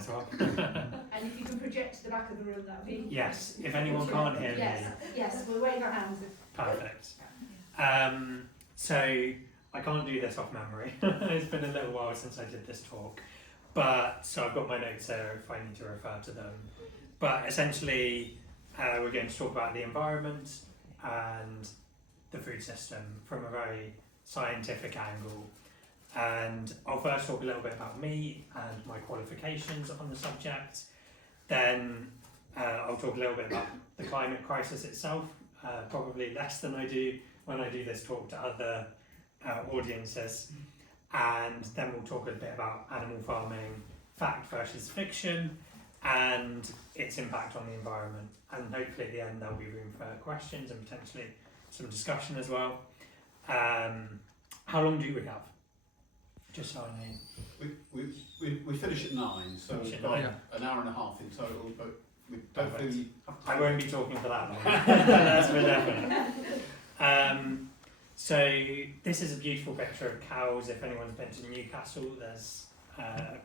as well. And if you can project to the back of the room, that would be... Yes, if anyone can't hear yes, me. Yes, we'll wave our hands. Perfect. So I can't do this off memory. It's been a little while since I did this talk. But, so I've got my notes there if I need to refer to them. But essentially, we're going to talk about the environment and the food system from a very scientific angle. And I'll first talk a little bit about me and my qualifications on the subject. Then I'll talk a little bit about the climate crisis itself, probably less than I do when I do this talk to other audiences. And then we'll talk a bit about animal farming, fact versus fiction, and its impact on the environment. And hopefully at the end there'll be room for questions and potentially some discussion as well. How long do we have? Just so I know. We finish at 9, so Finish at about 9. an hour and a half in total, but we don't really have time. I won't be talking for that long. That's for definite. So this is a beautiful picture of cows. If anyone's been to Newcastle, there's a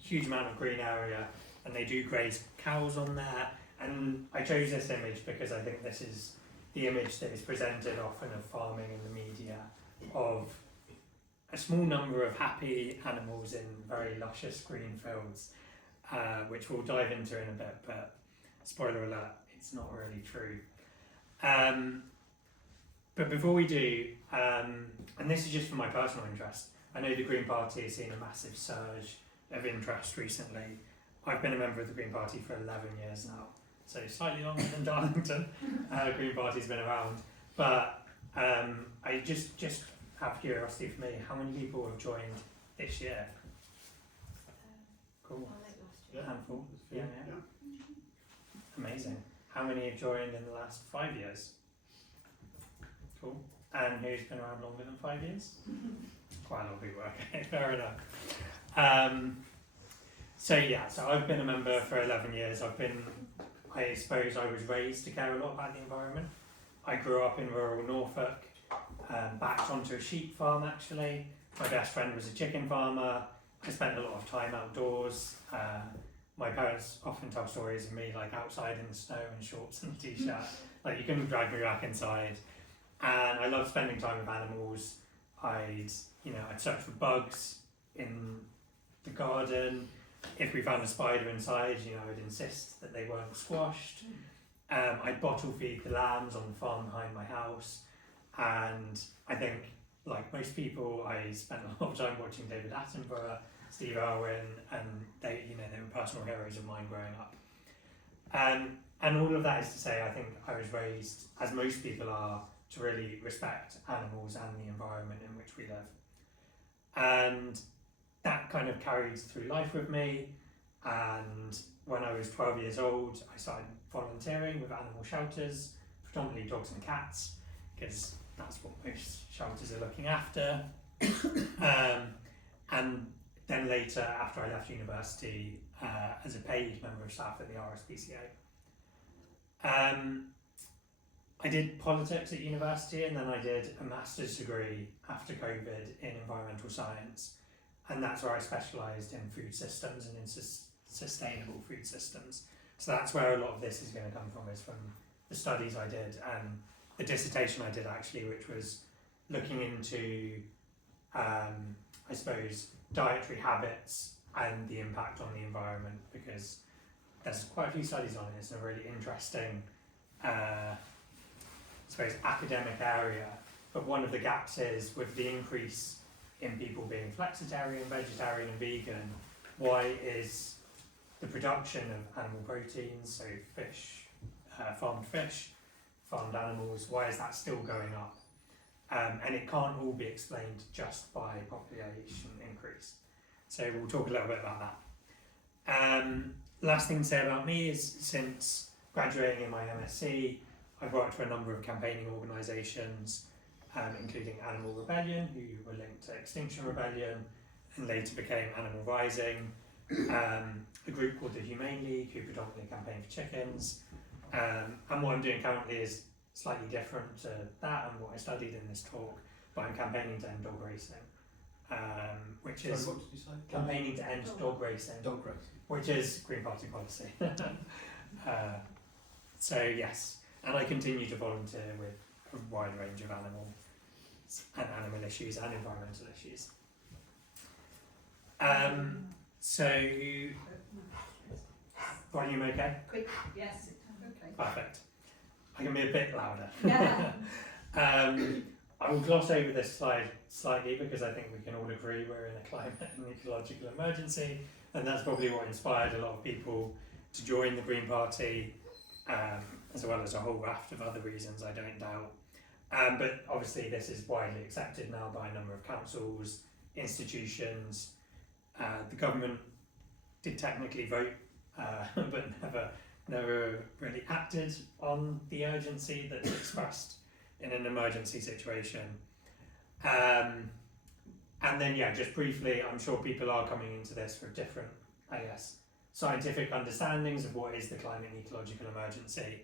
huge amount of green area, and they do graze cows on there. And I chose this image because I think this is the image that is presented often of farming in the media, of a small number of happy animals in very luscious green fields, which we'll dive into in a bit, but spoiler alert, it's not really true. But before we do, and this is just for my personal interest, I know the Green Party has seen a massive surge of interest recently. I've been a member of the Green Party for 11 years now, so slightly longer than Darlington. Green Party's been around, but I just out of curiosity for me, how many people have joined this year? Cool. Yeah. Handful. Yeah. Yeah. Amazing. How many have joined in the last 5 years? Cool. And who's been around longer than 5 years? Quite a lot of people. Okay, fair enough. So yeah, so I've been a member for 11 years. I suppose I was raised to care a lot about the environment. I grew up in rural Norfolk, backed onto a sheep farm actually. My best friend was a chicken farmer. I spent a lot of time outdoors. My parents often tell stories of me like outside in the snow in shorts and a t-shirt. Like you couldn't drag me back inside. And I loved spending time with animals. I'd search for bugs in the garden. If we found a spider inside, I'd insist that they weren't squashed. I'd bottle feed the lambs on the farm behind my house. And I think, like most people, I spent a lot of time watching David Attenborough, Steve Irwin, and they were personal heroes of mine growing up. And all of that is to say, I think I was raised, as most people are, to really respect animals and the environment in which we live. And that kind of carried through life with me. And when I was 12 years old, I started volunteering with animal shelters, predominantly dogs and cats, because that's what most shelters are looking after. And then later, after I left university, as a paid member of staff at the RSPCA. I did politics at university, and then I did a master's degree after COVID in environmental science, and that's where I specialised in food systems and in sustainable food systems. So that's where a lot of this is going to come from, is from the studies I did and the dissertation I did actually, which was looking into, I suppose, dietary habits and the impact on the environment, because there's quite a few studies on it. It's a really interesting, I suppose, academic area. But one of the gaps is, with the increase in people being flexitarian, vegetarian and vegan, why is the production of animal proteins, so fish, farmed animals, why is that still going up? And it can't all be explained just by population increase. So we'll talk a little bit about that. Last thing to say about me is, since graduating in my MSc, I've worked for a number of campaigning organisations, including Animal Rebellion, who were linked to Extinction Rebellion and later became Animal Rising, a group called the Humane League, who predominantly campaign for chickens. And what I'm doing currently is slightly different to that and what I studied in this talk, but I'm campaigning to end dog racing. which Sorry, is what did you say? campaigning to end dog racing, Dog racing. which is Green Party policy. So yes, and I continue to volunteer with a wide range of animal issues and environmental issues. So, volume okay? Quick, yes. Okay. Perfect. I can be a bit louder. Yeah. I will gloss over this slide slightly because I think we can all agree we're in a climate and ecological emergency, and that's probably what inspired a lot of people to join the Green Party, as well as a whole raft of other reasons, I don't doubt. But obviously this is widely accepted now by a number of councils, institutions. The government did technically vote, but never really acted on the urgency that's expressed in an emergency situation. And then, yeah, just briefly, I'm sure people are coming into this with different, I guess, scientific understandings of what is the climate and ecological emergency.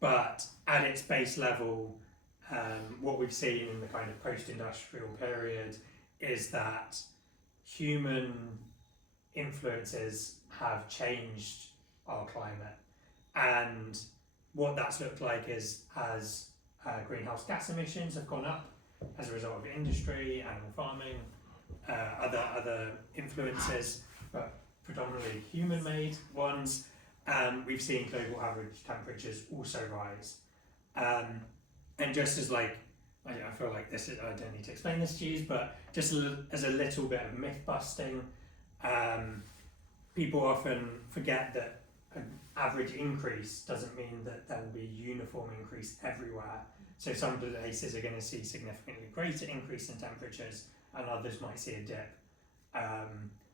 But at its base level, what we've seen in the kind of post-industrial period is that human influences have changed our climate. And what that's looked like is as greenhouse gas emissions have gone up as a result of industry, animal farming, other influences, but predominantly human-made ones, we've seen global average temperatures also rise. And just as I feel like this is, I don't need to explain this to you, but just as a little bit of myth busting, people often forget that an average increase doesn't mean that there will be a uniform increase everywhere. So some places are going to see significantly greater increase in temperatures and others might see a dip.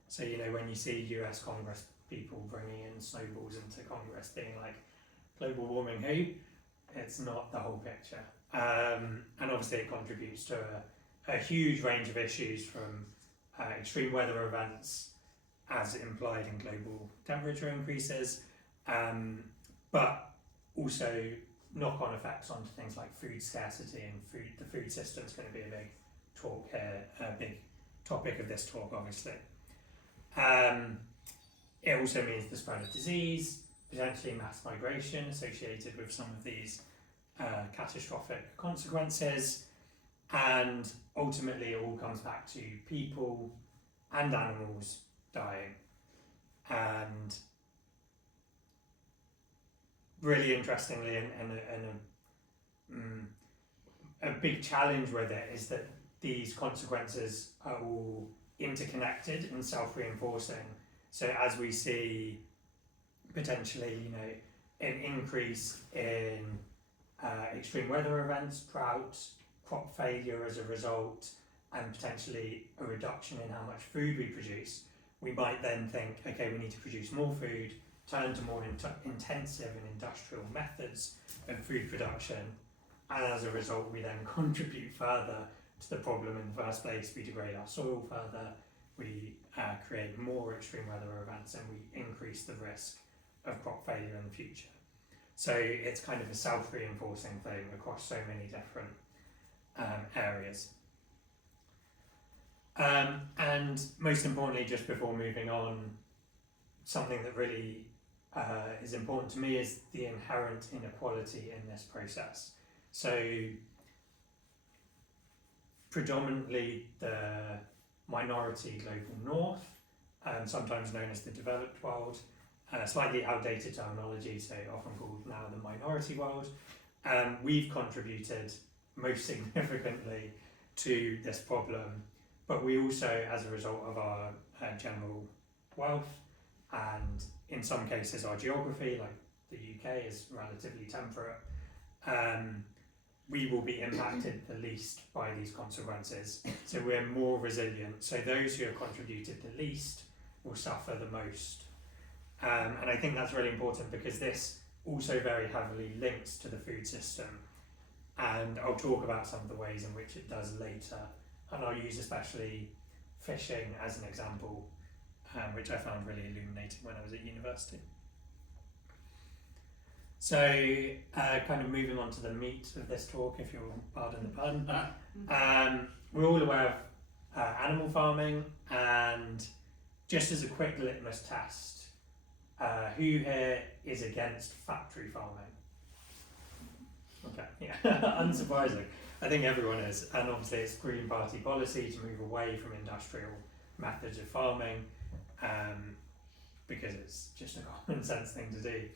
So, when you see US Congress people bringing in snowballs into Congress being like, global warming who? It's not the whole picture. And obviously it contributes to a huge range of issues from extreme weather events as implied in global temperature increases, but also knock-on effects onto things like food scarcity and the food system is going to be a big talk here, a big topic of this talk obviously. It also means the spread of disease, potentially mass migration associated with some of these catastrophic consequences, and ultimately it all comes back to people and animals dying. And really interestingly, and a big challenge with it is that these consequences are all interconnected and self-reinforcing. So as we see potentially, an increase in extreme weather events, droughts, crop failure as a result, and potentially a reduction in how much food we produce, we might then think, okay, we need to produce more food, turn to more intensive and industrial methods of food production, and as a result we then contribute further to the problem in the first place. We degrade our soil further, we create more extreme weather events, and we increase the risk of crop failure in the future. So it's kind of a self-reinforcing thing across so many different areas. And most importantly, just before moving on, something that really is important to me is the inherent inequality in this process. So predominantly the minority global north, sometimes known as the developed world, slightly outdated terminology, so often called now the minority world, we've contributed most significantly to this problem, but we also, as a result of our general wealth and in some cases our geography, like the UK is relatively temperate, we will be impacted the least by these consequences. So we're more resilient. So those who have contributed the least will suffer the most. And I think that's really important because this also very heavily links to the food system. And I'll talk about some of the ways in which it does later. And I'll use especially fishing as an example, which I found really illuminating when I was at university. So kind of moving on to the meat of this talk, if you'll pardon the pun. We're all aware animal farming, and just as a quick litmus test, who here is against factory farming? Okay, yeah, unsurprising. I think everyone is, and obviously it's Green Party policy to move away from industrial methods of farming, because it's just a common sense thing to do.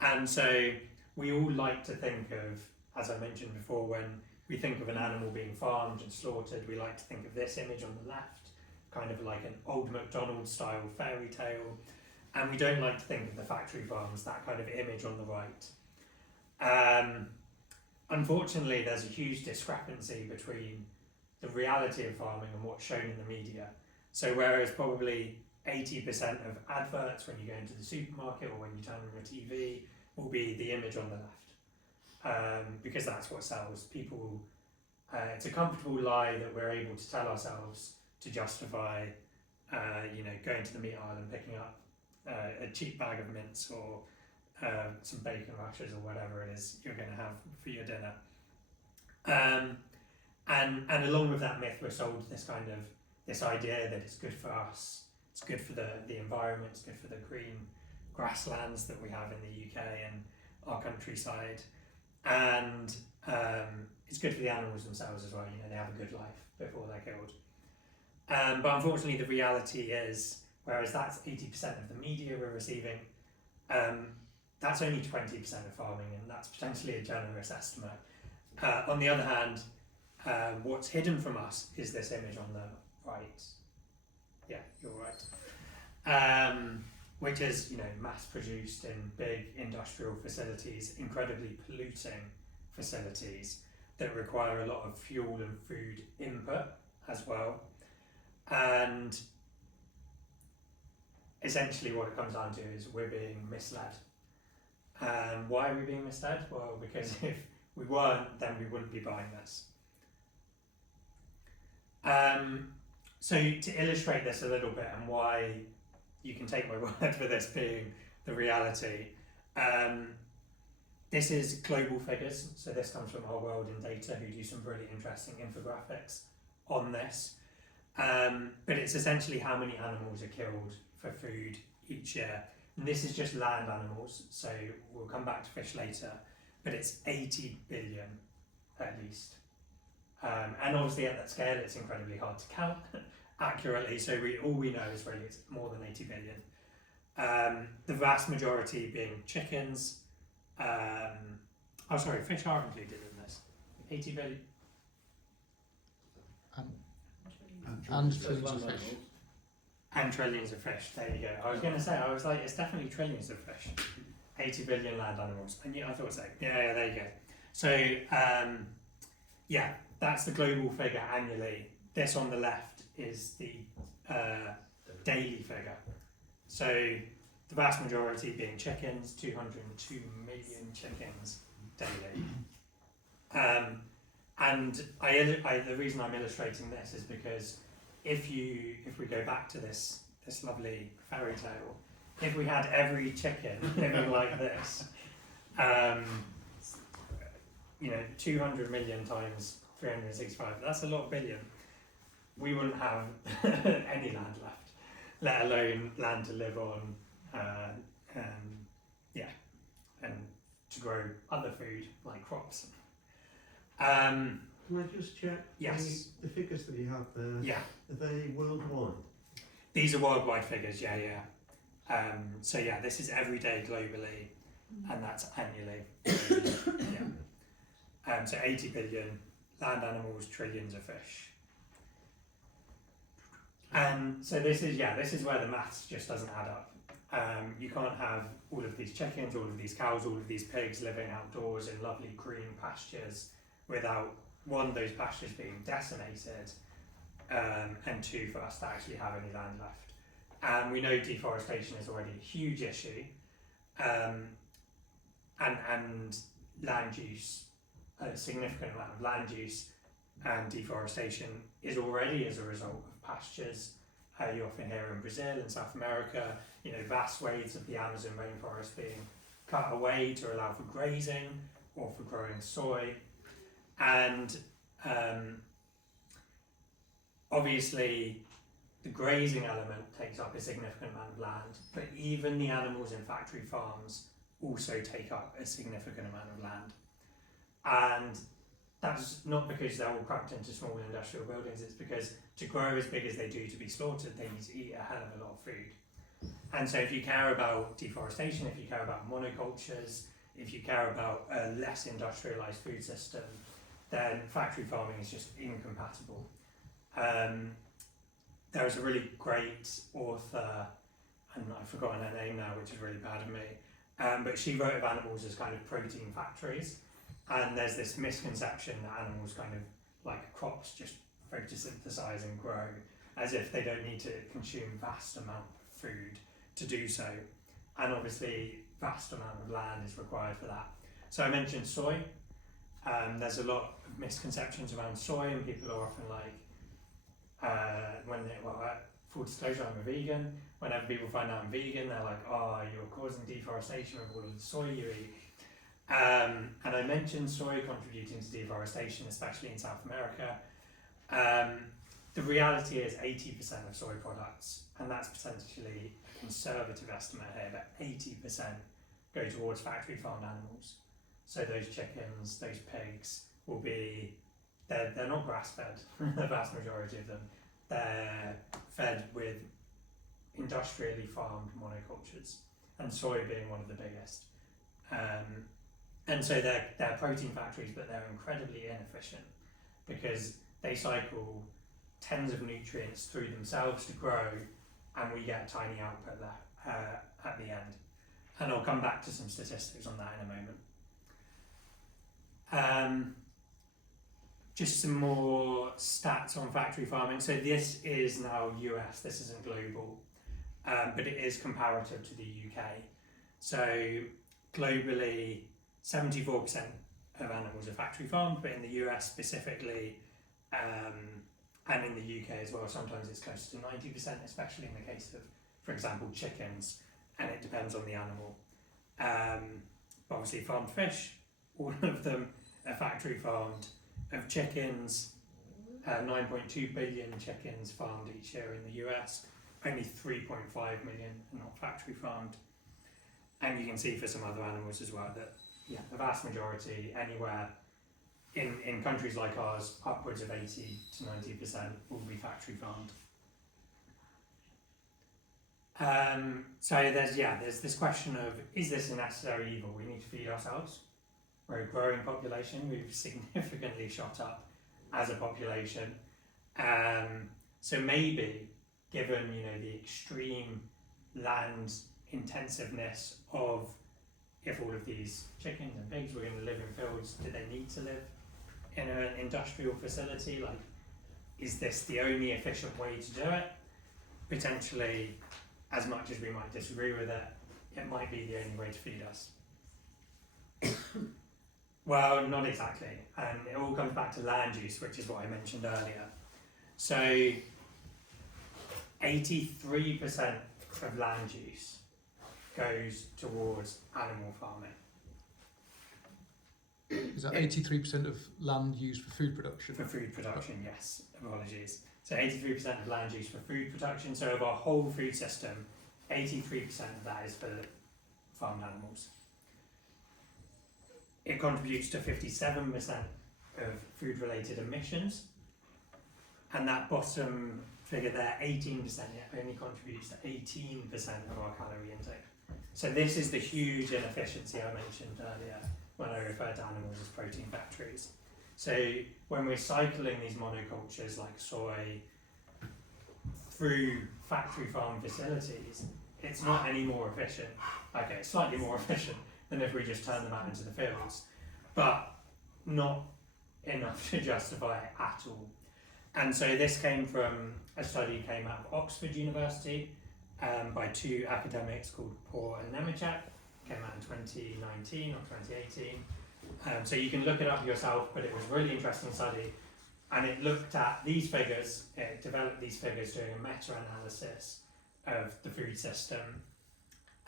And so we all like to think of, as I mentioned before, when we think of an animal being farmed and slaughtered, we like to think of this image on the left, kind of like an old MacDonald style fairy tale, and we don't like to think of the factory farms, that kind of image on the right. Unfortunately, there's a huge discrepancy between the reality of farming and what's shown in the media. So whereas probably 80% of adverts when you go into the supermarket or when you turn on your TV will be the image on the left, because that's what sells. People, it's a comfortable lie that we're able to tell ourselves to justify, going to the meat aisle and picking up a cheap bag of mince or some bacon rashers or whatever it is you're going to have for your dinner. And along with that myth, we're sold this idea that it's good for us, it's good for the environment, it's good for the green grasslands that we have in the UK and our countryside, and it's good for the animals themselves as well. They have a good life before they're killed. But unfortunately, the reality is, whereas that's 80% of the media we're receiving, that's only 20% of farming, and that's potentially a generous estimate. On the other hand, what's hidden from us is this image on the right. Yeah, you're right. Which is, mass-produced in big industrial facilities, incredibly polluting facilities that require a lot of fuel and food input as well. And essentially what it comes down to is we're being misled. Why are we being misled? Well, because if we weren't, then we wouldn't be buying this. So to illustrate this a little bit and why you can take my word for this being the reality, this is global figures. So this comes from Our World in Data, who do some really interesting infographics on this. But it's essentially how many animals are killed for food each year. And this is just land animals, so we'll come back to fish later, but it's 80 billion at least. And obviously at that scale it's incredibly hard to count accurately, so all we know is really it's more than 80 billion. The vast majority being chickens. Fish are included in this. 80 billion. And trillions of fish. And trillions of fish, there you go. I was going to say, it's definitely trillions of fish. 80 billion land animals. And yeah, I thought so. Yeah, there you go. So, that's the global figure annually. This on the left is the daily figure. So, the vast majority being chickens, 202 million chickens daily. And the reason I'm illustrating this is because if we go back to this lovely fairy tale, if we had every chicken living like this, 200 million times 365, that's a lot of billion. We wouldn't have any land left, let alone land to live on, and to grow other food like crops. Can I just check? Yes. The figures that you have there, Yeah. are they worldwide? These are worldwide figures, yeah. This is every day globally, and that's annually. So 80 billion land animals, trillions of fish. And so this is where the maths just doesn't add up. You can't have all of these chickens, all of these cows, all of these pigs living outdoors in lovely green pastures without, one, those pastures being decimated, and two, for us to actually have any land left. And we know deforestation is already a huge issue, and land use, a significant amount of land use and deforestation is already as a result of pastures. You often hear in Brazil and South America, vast swathes of the Amazon rainforest being cut away to allow for grazing or for growing soy. And obviously the grazing element takes up a significant amount of land, but even the animals in factory farms also take up a significant amount of land. And that's not because they're all cramped into small industrial buildings, it's because to grow as big as they do to be slaughtered, they need to eat a hell of a lot of food. And so if you care about deforestation, if you care about monocultures, if you care about a less industrialised food system, then factory farming is just incompatible. There was a really great author, and I've forgotten her name now, which is really bad of me, but she wrote of animals as kind of protein factories, and there's this misconception that animals kind of, like crops, just photosynthesize and grow, as if they don't need to consume vast amount of food to do so, and obviously vast amount of land is required for that. So I mentioned soy. There's a lot of misconceptions around soy, and people are often like, full disclosure, I'm a vegan. Whenever people find out I'm vegan, they're like, oh, you're causing deforestation with all of the soy you eat. And I mentioned soy contributing to deforestation, especially in South America. The reality is 80% of soy products, and that's potentially a conservative estimate here, but 80% go towards factory farmed animals. So those chickens, those pigs will be, they're not grass fed, the vast majority of them. They're fed with industrially farmed monocultures, and soy being one of the biggest. And so they're protein factories, but they're incredibly inefficient because they cycle tens of nutrients through themselves to grow, and we get a tiny output there at the end. And I'll come back to some statistics on that in a moment. Just some more stats on factory farming. So this is now US, this isn't global, but it is comparative to the UK. So globally, 74% of animals are factory farmed, but in the US specifically, and in the UK as well, sometimes it's close to 90%, especially in the case of, for example, chickens, and it depends on the animal. But obviously farmed fish, all of them are factory farmed. Of chickens, 9.2 billion chickens farmed each year in the US, only 3.5 million are not factory farmed. And you can see for some other animals as well that the vast majority, anywhere in countries like ours, upwards of 80 to 90% will be factory farmed. So there's this question of, is this a necessary evil? We need to feed ourselves. We're a growing population. We've significantly shot up as a population. So maybe, given the extreme land intensiveness of, if all of these chickens and pigs were going to live in fields, do they need to live in an industrial facility? Like, is this the only efficient way to do it? Potentially, as much as we might disagree with it, it might be the only way to feed us. Well, not exactly, and it all comes back to land use, which is what I mentioned earlier. So 83% of land use goes towards animal farming. Is that 83% of land used for food production? For food production, yes, apologies. So 83% of land use for food production, so of our whole food system, 83% of that is for farmed animals. It contributes to 57% of food-related emissions, and that bottom figure there, 18%, it only contributes to 18% of our calorie intake. So this is the huge inefficiency I mentioned earlier when I referred to animals as protein factories. So when we're cycling these monocultures like soy through factory farm facilities, it's not any more efficient. Okay, it's slightly more efficient than if we just turn them out into the fields, but not enough to justify it at all. And so this came from a study came out of Oxford University by two academics called Poor and Nemechek, came out in 2019 or 2018. So you can look it up yourself, but it was a really interesting study, and it looked at these figures, it developed these figures doing a meta-analysis of the food system,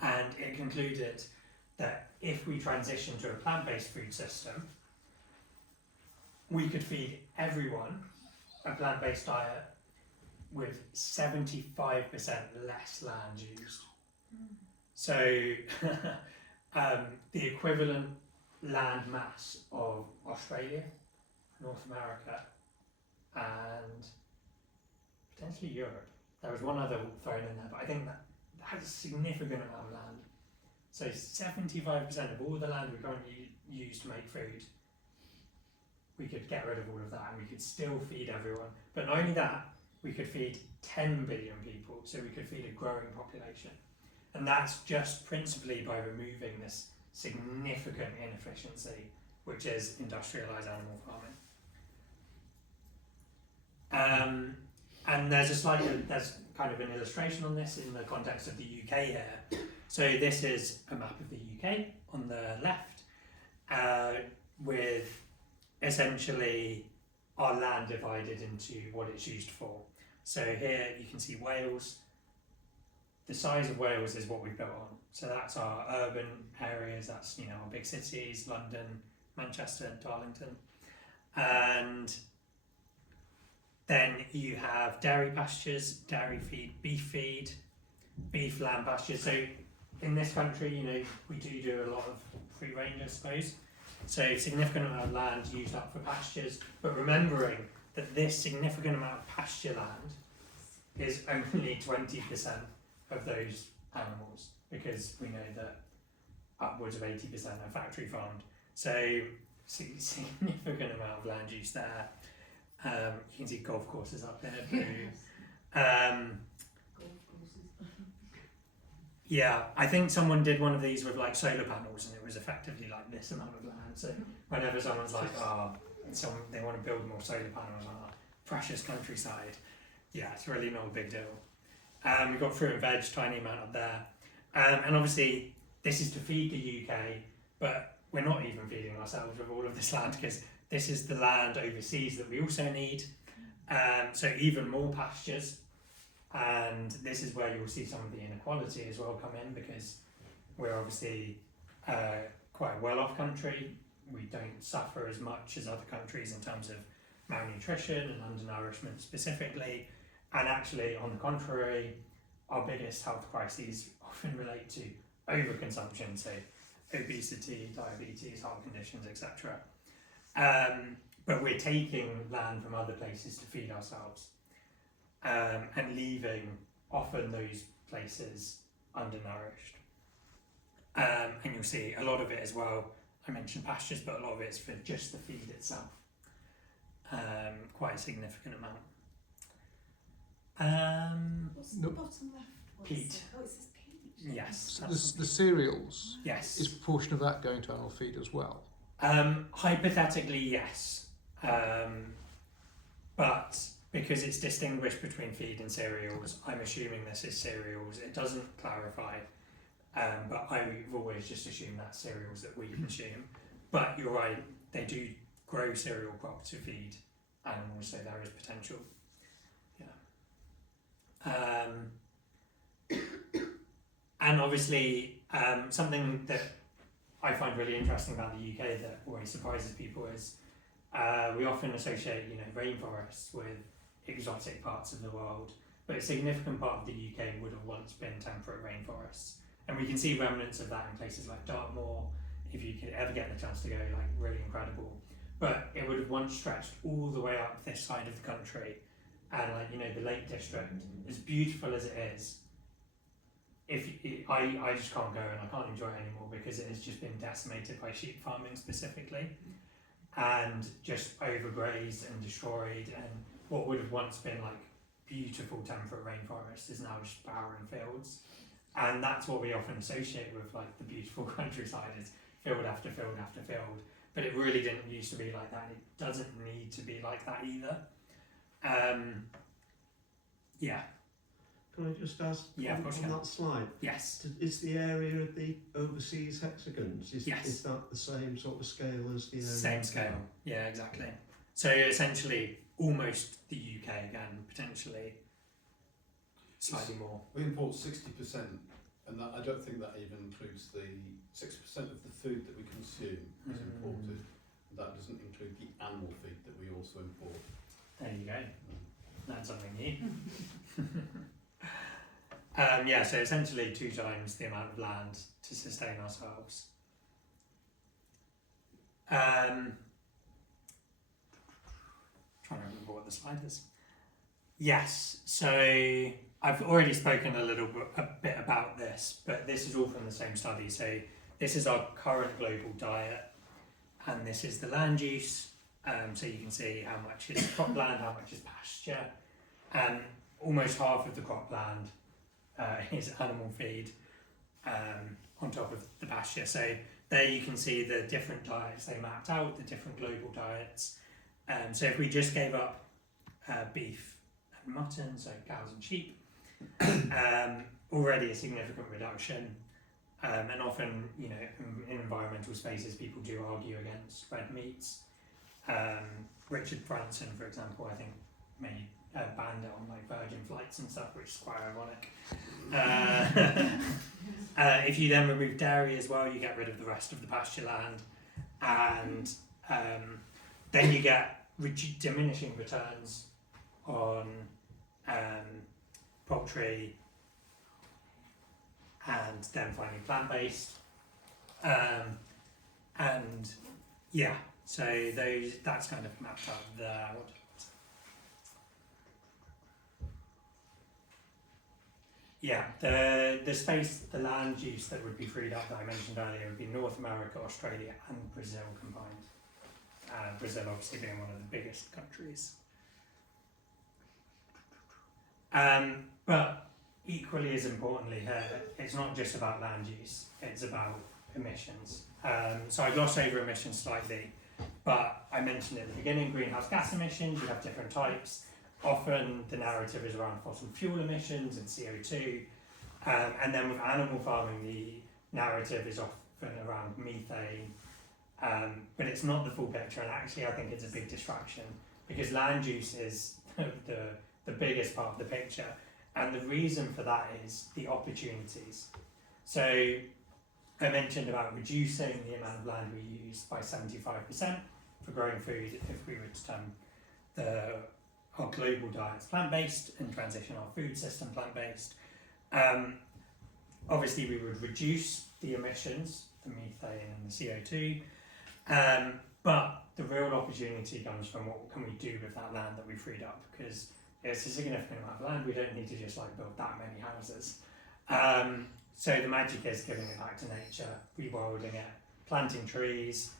and it concluded that if we transition to a plant-based food system, we could feed everyone a plant-based diet with 75% less land used. So the equivalent land mass of Australia, North America, and potentially Europe. There was one other thrown in there, but I think that has a significant amount of land. So 75% of all the land we currently use to make food, we could get rid of all of that and we could still feed everyone. But not only that, we could feed 10 billion people, so we could feed a growing population. And that's just principally by removing this significant inefficiency, which is industrialised animal farming. And there's kind of an illustration on this in the context of the UK here. So this is a map of the UK on the left, with essentially our land divided into what it's used for. So here you can see Wales. The size of Wales is what we've built on. So that's our urban areas, that's our big cities, London, Manchester, Darlington. And then you have dairy pastures, dairy feed, beef, lamb pastures. So in this country, we do a lot of free range, I suppose. So significant amount of land used up for pastures, but remembering that this significant amount of pasture land is only 20% of those animals, because we know that upwards of 80% are factory farmed. So significant amount of land use there. You can see golf courses up there too. Yeah, I think someone did one of these with like solar panels, and it was effectively like this amount of land. So whenever someone's like, they want to build more solar panels on our precious countryside, yeah, it's really not a big deal. We've got fruit and veg, tiny amount up there. And obviously this is to feed the UK, but we're not even feeding ourselves with all of this land, because this is the land overseas that we also need. So even more pastures. And this is where you'll see some of the inequality as well come in, because we're obviously quite a well-off country. We don't suffer as much as other countries in terms of malnutrition and undernourishment specifically. And actually, on the contrary, our biggest health crises often relate to overconsumption, so obesity, diabetes, heart conditions, etc. But we're taking land from other places to feed ourselves, and leaving often those places undernourished. And you'll see a lot of it as well. I mentioned pastures, but a lot of it's for just the feed itself. Quite a significant amount. What's the bottom left? Peat. Oh, it says peat. Yes. The cereals, Yes. is a proportion of that going to animal feed as well? Hypothetically, yes. But because it's distinguished between feed and cereals, I'm assuming this is cereals. It doesn't clarify, but I've always just assumed that's cereals that we consume. But you're right, they do grow cereal crops to feed animals, so there is potential. Yeah. And obviously, something that I find really interesting about the UK that always surprises people is we often associate, rainforests with exotic parts of the world, but a significant part of the UK would have once been temperate rainforests, and we can see remnants of that in places like Dartmoor. If you could ever get the chance to go, really incredible. But it would have once stretched all the way up this side of the country, and the Lake District, as beautiful as it is, I just can't go and I can't enjoy it anymore, because it has just been decimated by sheep farming specifically, and just overgrazed and destroyed, and what would have once been beautiful temperate rainforest is now just barren fields. And that's what we often associate with the beautiful countryside, is field after field after field. But it really didn't used to be like that. It doesn't need to be like that either. Yeah. Can I just ask, Yeah, of course you on can. that slide, Yes. is the area of the overseas hexagons, Yes. is that the same sort of scale as the area? Same scale. Yeah, exactly. So essentially, almost the UK again, potentially slightly more. We import 60%, and that, I don't think that even includes the 60% of the food that we consume is imported. That doesn't include the animal feed that we also import. There you go. Learn something new. Yeah, so essentially 2 times the amount of land to sustain ourselves. Trying to remember what the slide is. Yes, so I've already spoken a bit about this, but this is all from the same study. So this is our current global diet, and this is the land use. So you can see how much is cropland, how much is pasture, and almost half of the cropland is animal feed on top of the pasture. So there you can see the different diets they mapped out, the different global diets. So if we just gave up beef and mutton, so cows and sheep, already a significant reduction. And often, you know, in environmental spaces, people do argue against red meats. Richard Branson, for example, I think banned it on like Virgin flights and stuff, which is quite ironic. If you then remove dairy as well, you get rid of the rest of the pasture land, and then you get diminishing returns on poultry, and then finally plant-based, and yeah, so that's kind of mapped out there. Yeah, the land use that would be freed up that I mentioned earlier would be North America, Australia, and Brazil combined. Brazil obviously being one of the biggest countries. But equally as importantly here, it's not just about land use, it's about emissions. So I glossed over emissions slightly, but I mentioned at the beginning, greenhouse gas emissions, you have different types. Often the narrative is around fossil fuel emissions and CO2, and then with animal farming the narrative is often around methane, but it's not the full picture, and actually I think it's a big distraction because land use is the biggest part of the picture, and the reason for that is the opportunities. So I mentioned about reducing the amount of land we use by 75% for growing food if we were to turn our global diet's plant-based and transition our food system plant-based. Obviously we would reduce the emissions, the methane and the CO2, but the real opportunity comes from what can we do with that land that we freed up, because it's a significant amount of land, we don't need to just like build that many houses. So the magic is giving it back to nature, rewilding it, planting trees,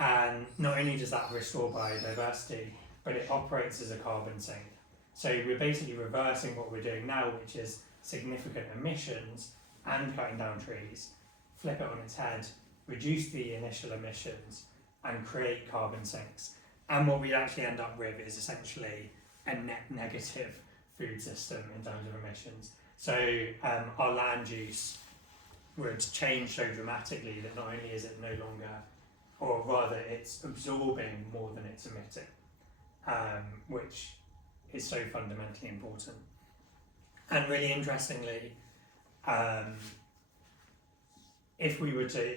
and not only does that restore biodiversity, but it operates as a carbon sink. So we're basically reversing what we're doing now, which is significant emissions and cutting down trees, flip it on its head, reduce the initial emissions and create carbon sinks. And what we actually end up with is essentially a net negative food system in terms of emissions. So our land use would change so dramatically that not only is it no longer, or rather it's absorbing more than it's emitting. Which is so fundamentally important. And really interestingly, if we were to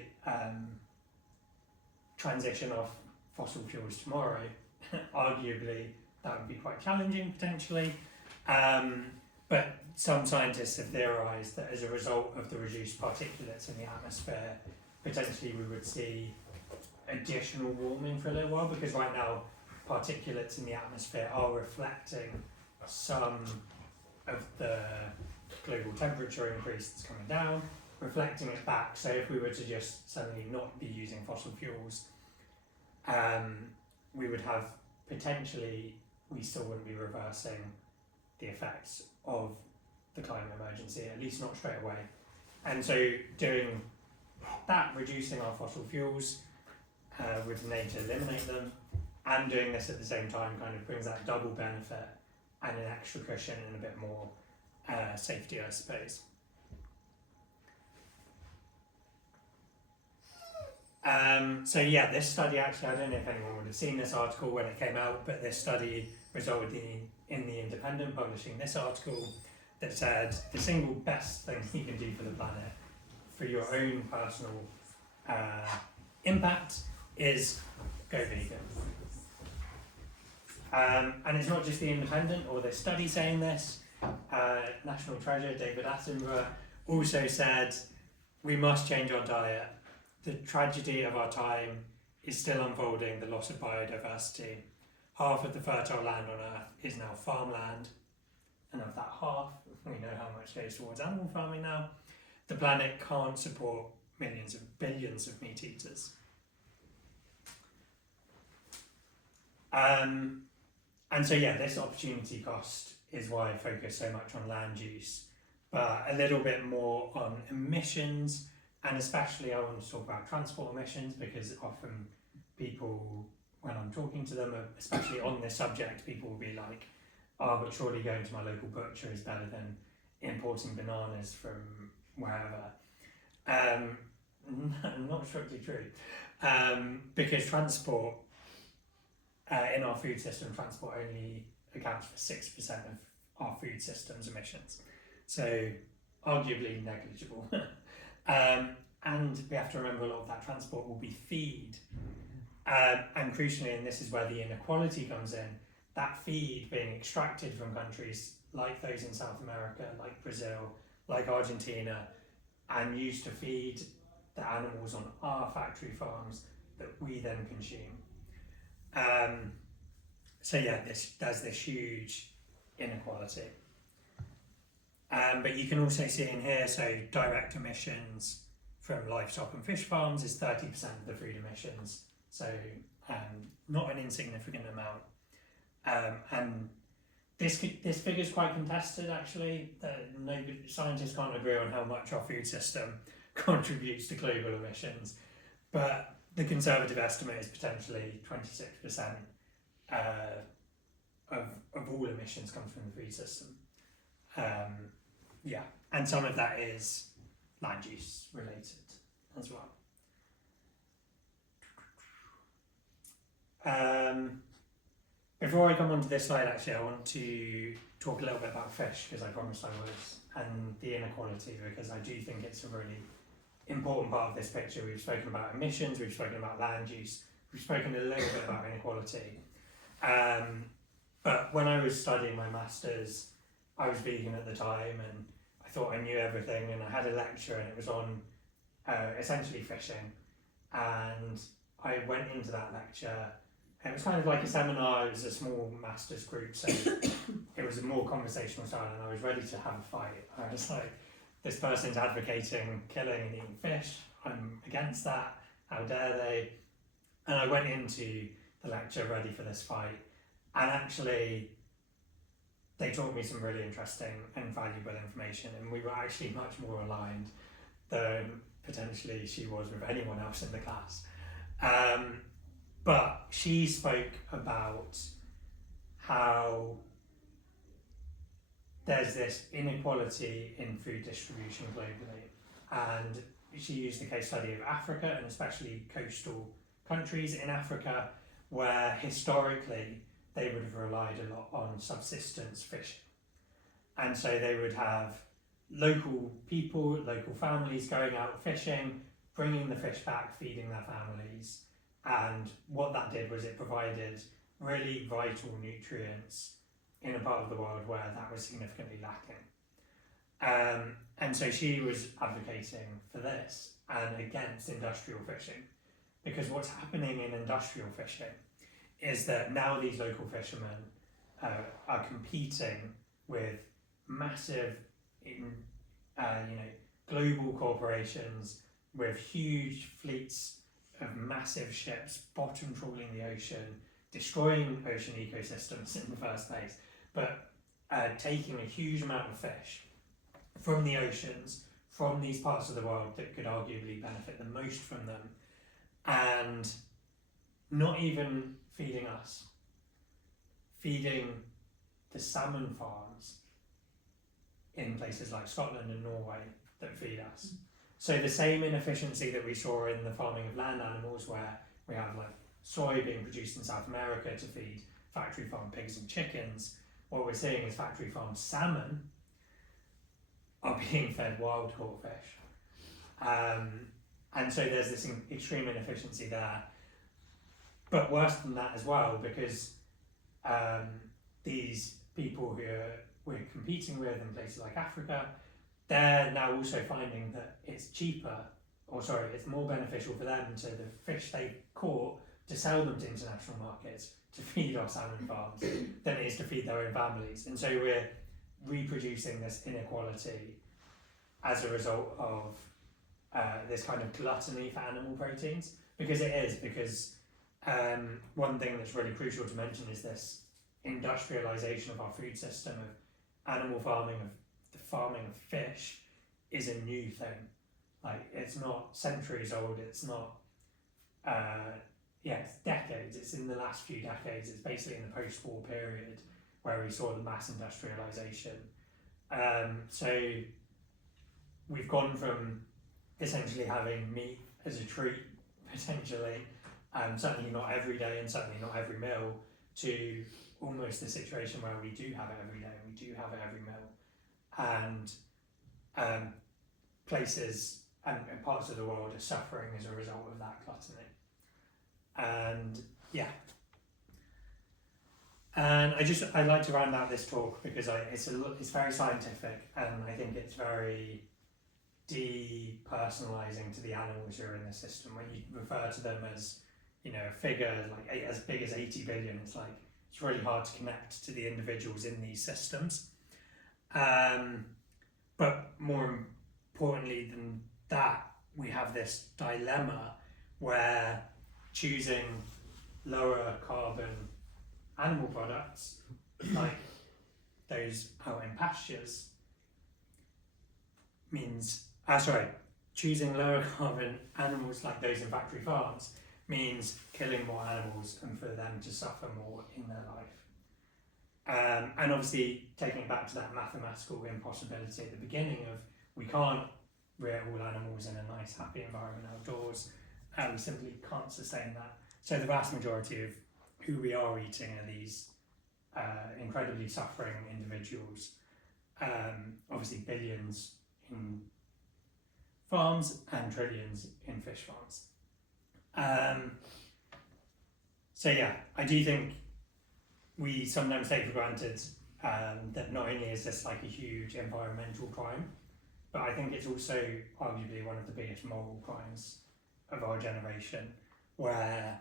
transition off fossil fuels tomorrow, arguably that would be quite challenging potentially. But some scientists have theorised that as a result of the reduced particulates in the atmosphere, potentially we would see additional warming for a little while, because right now particulates in the atmosphere are reflecting some of the global temperature increase that's coming down, reflecting it back. So if we were to just suddenly not be using fossil fuels, we would have potentially, we still wouldn't be reversing the effects of the climate emergency, at least not straight away. And so doing that, reducing our fossil fuels, would nature eliminate them, and doing this at the same time kind of brings that double benefit and an extra cushion and a bit more safety, I suppose. So yeah, this study actually, I don't know if anyone would have seen this article when it came out, but this study resulted in The Independent publishing this article that said the single best thing you can do for the planet for your own personal impact is go vegan. And it's not just the Independent or the study saying this. National Treasure David Attenborough also said, we must change our diet. The tragedy of our time is still unfolding, the loss of biodiversity. Half of the fertile land on Earth is now farmland, and of that half, we know how much goes towards animal farming now. The planet can't support millions of billions of meat eaters. And so yeah, this opportunity cost is why I focus so much on land use, but a little bit more on emissions, and especially I want to talk about transport emissions, because often people, when I'm talking to them, especially on this subject, people will be like, oh, but surely going to my local butcher is better than importing bananas from wherever. Not strictly true, because transport, in our food system, transport only accounts for 6% of our food system's emissions. So arguably negligible. And we have to remember a lot of that transport will be feed. And crucially, and this is where the inequality comes in, that feed being extracted from countries like those in South America, like Brazil, like Argentina, and used to feed the animals on our factory farms that we then consume. So yeah, there's this huge inequality. But you can also see in here, so direct emissions from livestock and fish farms is 30% of the food emissions. So not an insignificant amount. And this figure is quite contested actually. Scientists can't agree on how much our food system contributes to global emissions, but the conservative estimate is potentially 26% of all emissions comes from the food system. Yeah, and some of that is land use related as well. Before I come on to this slide, actually, I want to talk a little bit about fish, because I promised I would, and the inequality, because I do think it's a really important part of this picture. We've spoken about emissions, we've spoken about land use, we've spoken a little bit about inequality. But when I was studying my masters, I was vegan at the time, and I thought I knew everything, and I had a lecture, and it was on essentially fishing, and I went into that lecture. It was kind of like a seminar, it was a small master's group, so it was a more conversational style, and I was ready to have a fight. I was like, this person's advocating killing and eating fish, I'm against that, how dare they? And I went into the lecture ready for this fight, and actually they taught me some really interesting and valuable information, and we were actually much more aligned than potentially she was with anyone else in the class. But she spoke about how there's this inequality in food distribution globally, and she used the case study of Africa, and especially coastal countries in Africa, where historically they would have relied a lot on subsistence fishing. And so they would have local people, local families going out fishing, bringing the fish back, feeding their families. And what that did was it provided really vital nutrients in a part of the world where that was significantly lacking. And so she was advocating for this and against industrial fishing, because what's happening in industrial fishing is that now these local fishermen are competing with massive, global corporations with huge fleets of massive ships bottom trawling the ocean, destroying ocean ecosystems in the first place, but taking a huge amount of fish from the oceans, from these parts of the world that could arguably benefit the most from them, and not even feeding us, feeding the salmon farms in places like Scotland and Norway that feed us. So the same inefficiency that we saw in the farming of land animals, where we have like soy being produced in South America to feed factory farm pigs and chickens, what we're seeing is factory farm salmon are being fed wild caught fish. And so there's this extreme inefficiency there. But worse than that as well, because these people who we're competing with in places like Africa, they're now also finding that it's cheaper, it's more beneficial for them to the fish they caught to sell them to international markets to feed our salmon farms than it is to feed their own families. And so we're reproducing this inequality as a result of this kind of gluttony for animal proteins, because one thing that's really crucial to mention is this industrialization of our food system, of animal farming, of the farming of fish is a new thing. Like, it's not centuries old, it's not it's decades, it's in the last few decades, it's basically in the post-war period where we saw the mass industrialization. So we've gone from essentially having meat as a treat, potentially, certainly not every day and certainly not every meal, to almost the situation where we do have it every day, we do have it every meal. And places and parts of the world are suffering as a result of that gluttony. And I'd like to round out this talk because it's very scientific, and I think it's very depersonalizing to the animals who are in the system. When you refer to them as, a figure like as big as 80 billion, it's really hard to connect to the individuals in these systems. But more importantly than that, we have this dilemma where choosing lower carbon animal products, like those out in pastures, means, choosing lower carbon animals like those in factory farms means killing more animals and for them to suffer more in their life. And obviously taking it back to that mathematical impossibility at the beginning of, we can't rear all animals in a nice happy environment outdoors, and we simply can't sustain that. So the vast majority of who we are eating are these incredibly suffering individuals, obviously billions in farms and trillions in fish farms. I do think we sometimes take for granted that not only is this like a huge environmental crime, but I think it's also arguably one of the biggest moral crimes of our generation, where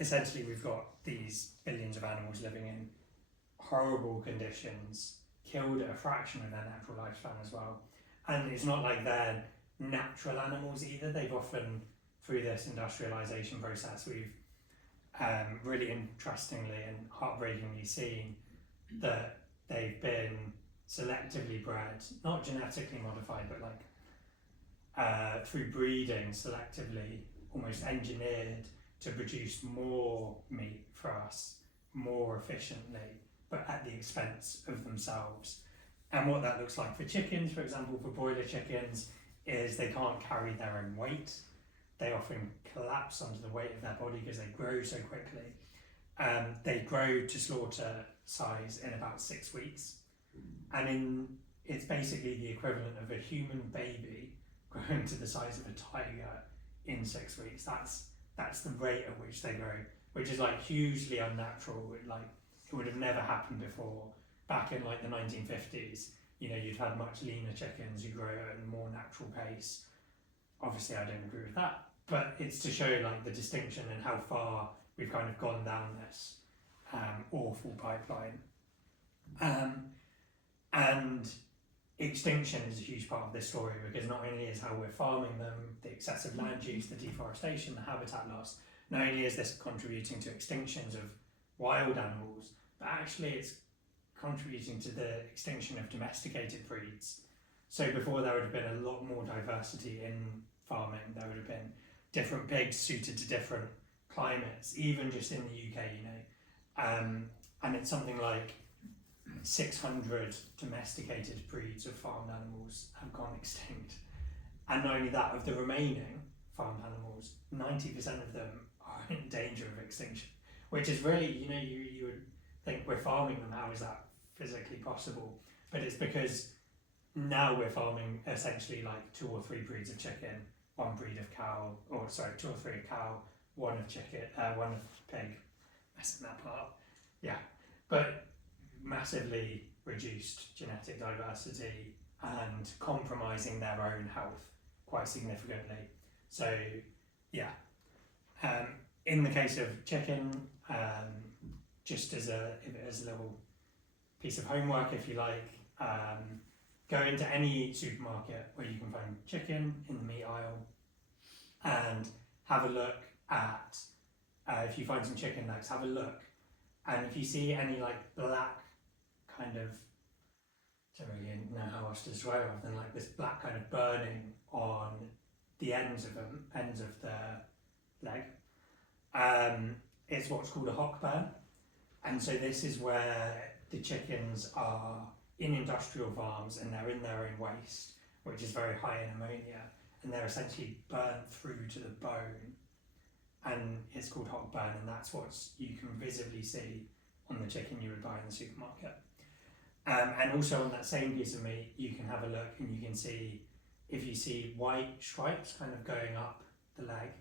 essentially we've got these billions of animals living in horrible conditions, killed at a fraction of their natural lifespan as well. And it's not like they're natural animals either. They've often, through this industrialization process, we've really interestingly and heartbreakingly seen that they've been selectively bred, not genetically modified, but through breeding selectively, almost engineered to produce more meat for us more efficiently, but at the expense of themselves. And what that looks like for chickens, for example, for broiler chickens, is they can't carry their own weight. They often collapse under the weight of their body because they grow so quickly. They grow to slaughter size in about 6 weeks. And it's basically the equivalent of a human baby growing to the size of a tiger in 6 weeks. That's the rate at which they grow, which is hugely unnatural. It would have never happened before. Back in the 1950s, you'd had much leaner chickens who grow at a more natural pace. Obviously, I don't agree with that, but it's to show the distinction and how far we've kind of gone down this awful pipeline. And extinction is a huge part of this story, because not only is how we're farming them, the excessive land use, the deforestation, the habitat loss, not only is this contributing to extinctions of wild animals, but actually it's contributing to the extinction of domesticated breeds. So before, there would have been a lot more diversity in farming. There would have been different pigs suited to different climates, even just in the UK, and it's something like 600 domesticated breeds of farmed animals have gone extinct. And not only that, of the remaining farmed animals, 90% of them are in danger of extinction, which is really, you would think we're farming them, how is that physically possible? But it's because now we're farming essentially 2 or 3 breeds of chicken, 1 breed of cow, 2 or 3 of cow, 1 of chicken, 1 of pig, messing that part up. Yeah, but massively reduced genetic diversity and compromising their own health quite significantly. So, yeah. In the case of chicken, just as a little piece of homework, if you like, go into any supermarket where you can find chicken in the meat aisle and have a look at, if you find some chicken legs, have a look. And if you see any like black kind of, don't really know how else to describe it, other than like this black kind of burning on the ends of the leg, it's what's called a hock burn. And so this is where the chickens are in industrial farms and they're in their own waste, which is very high in ammonia, and they're essentially burnt through to the bone, and it's called hock burn, and that's what you can visibly see on the chicken you would buy in the supermarket. And also on that same piece of meat, you can have a look and you can see, if you see white stripes kind of going up the leg,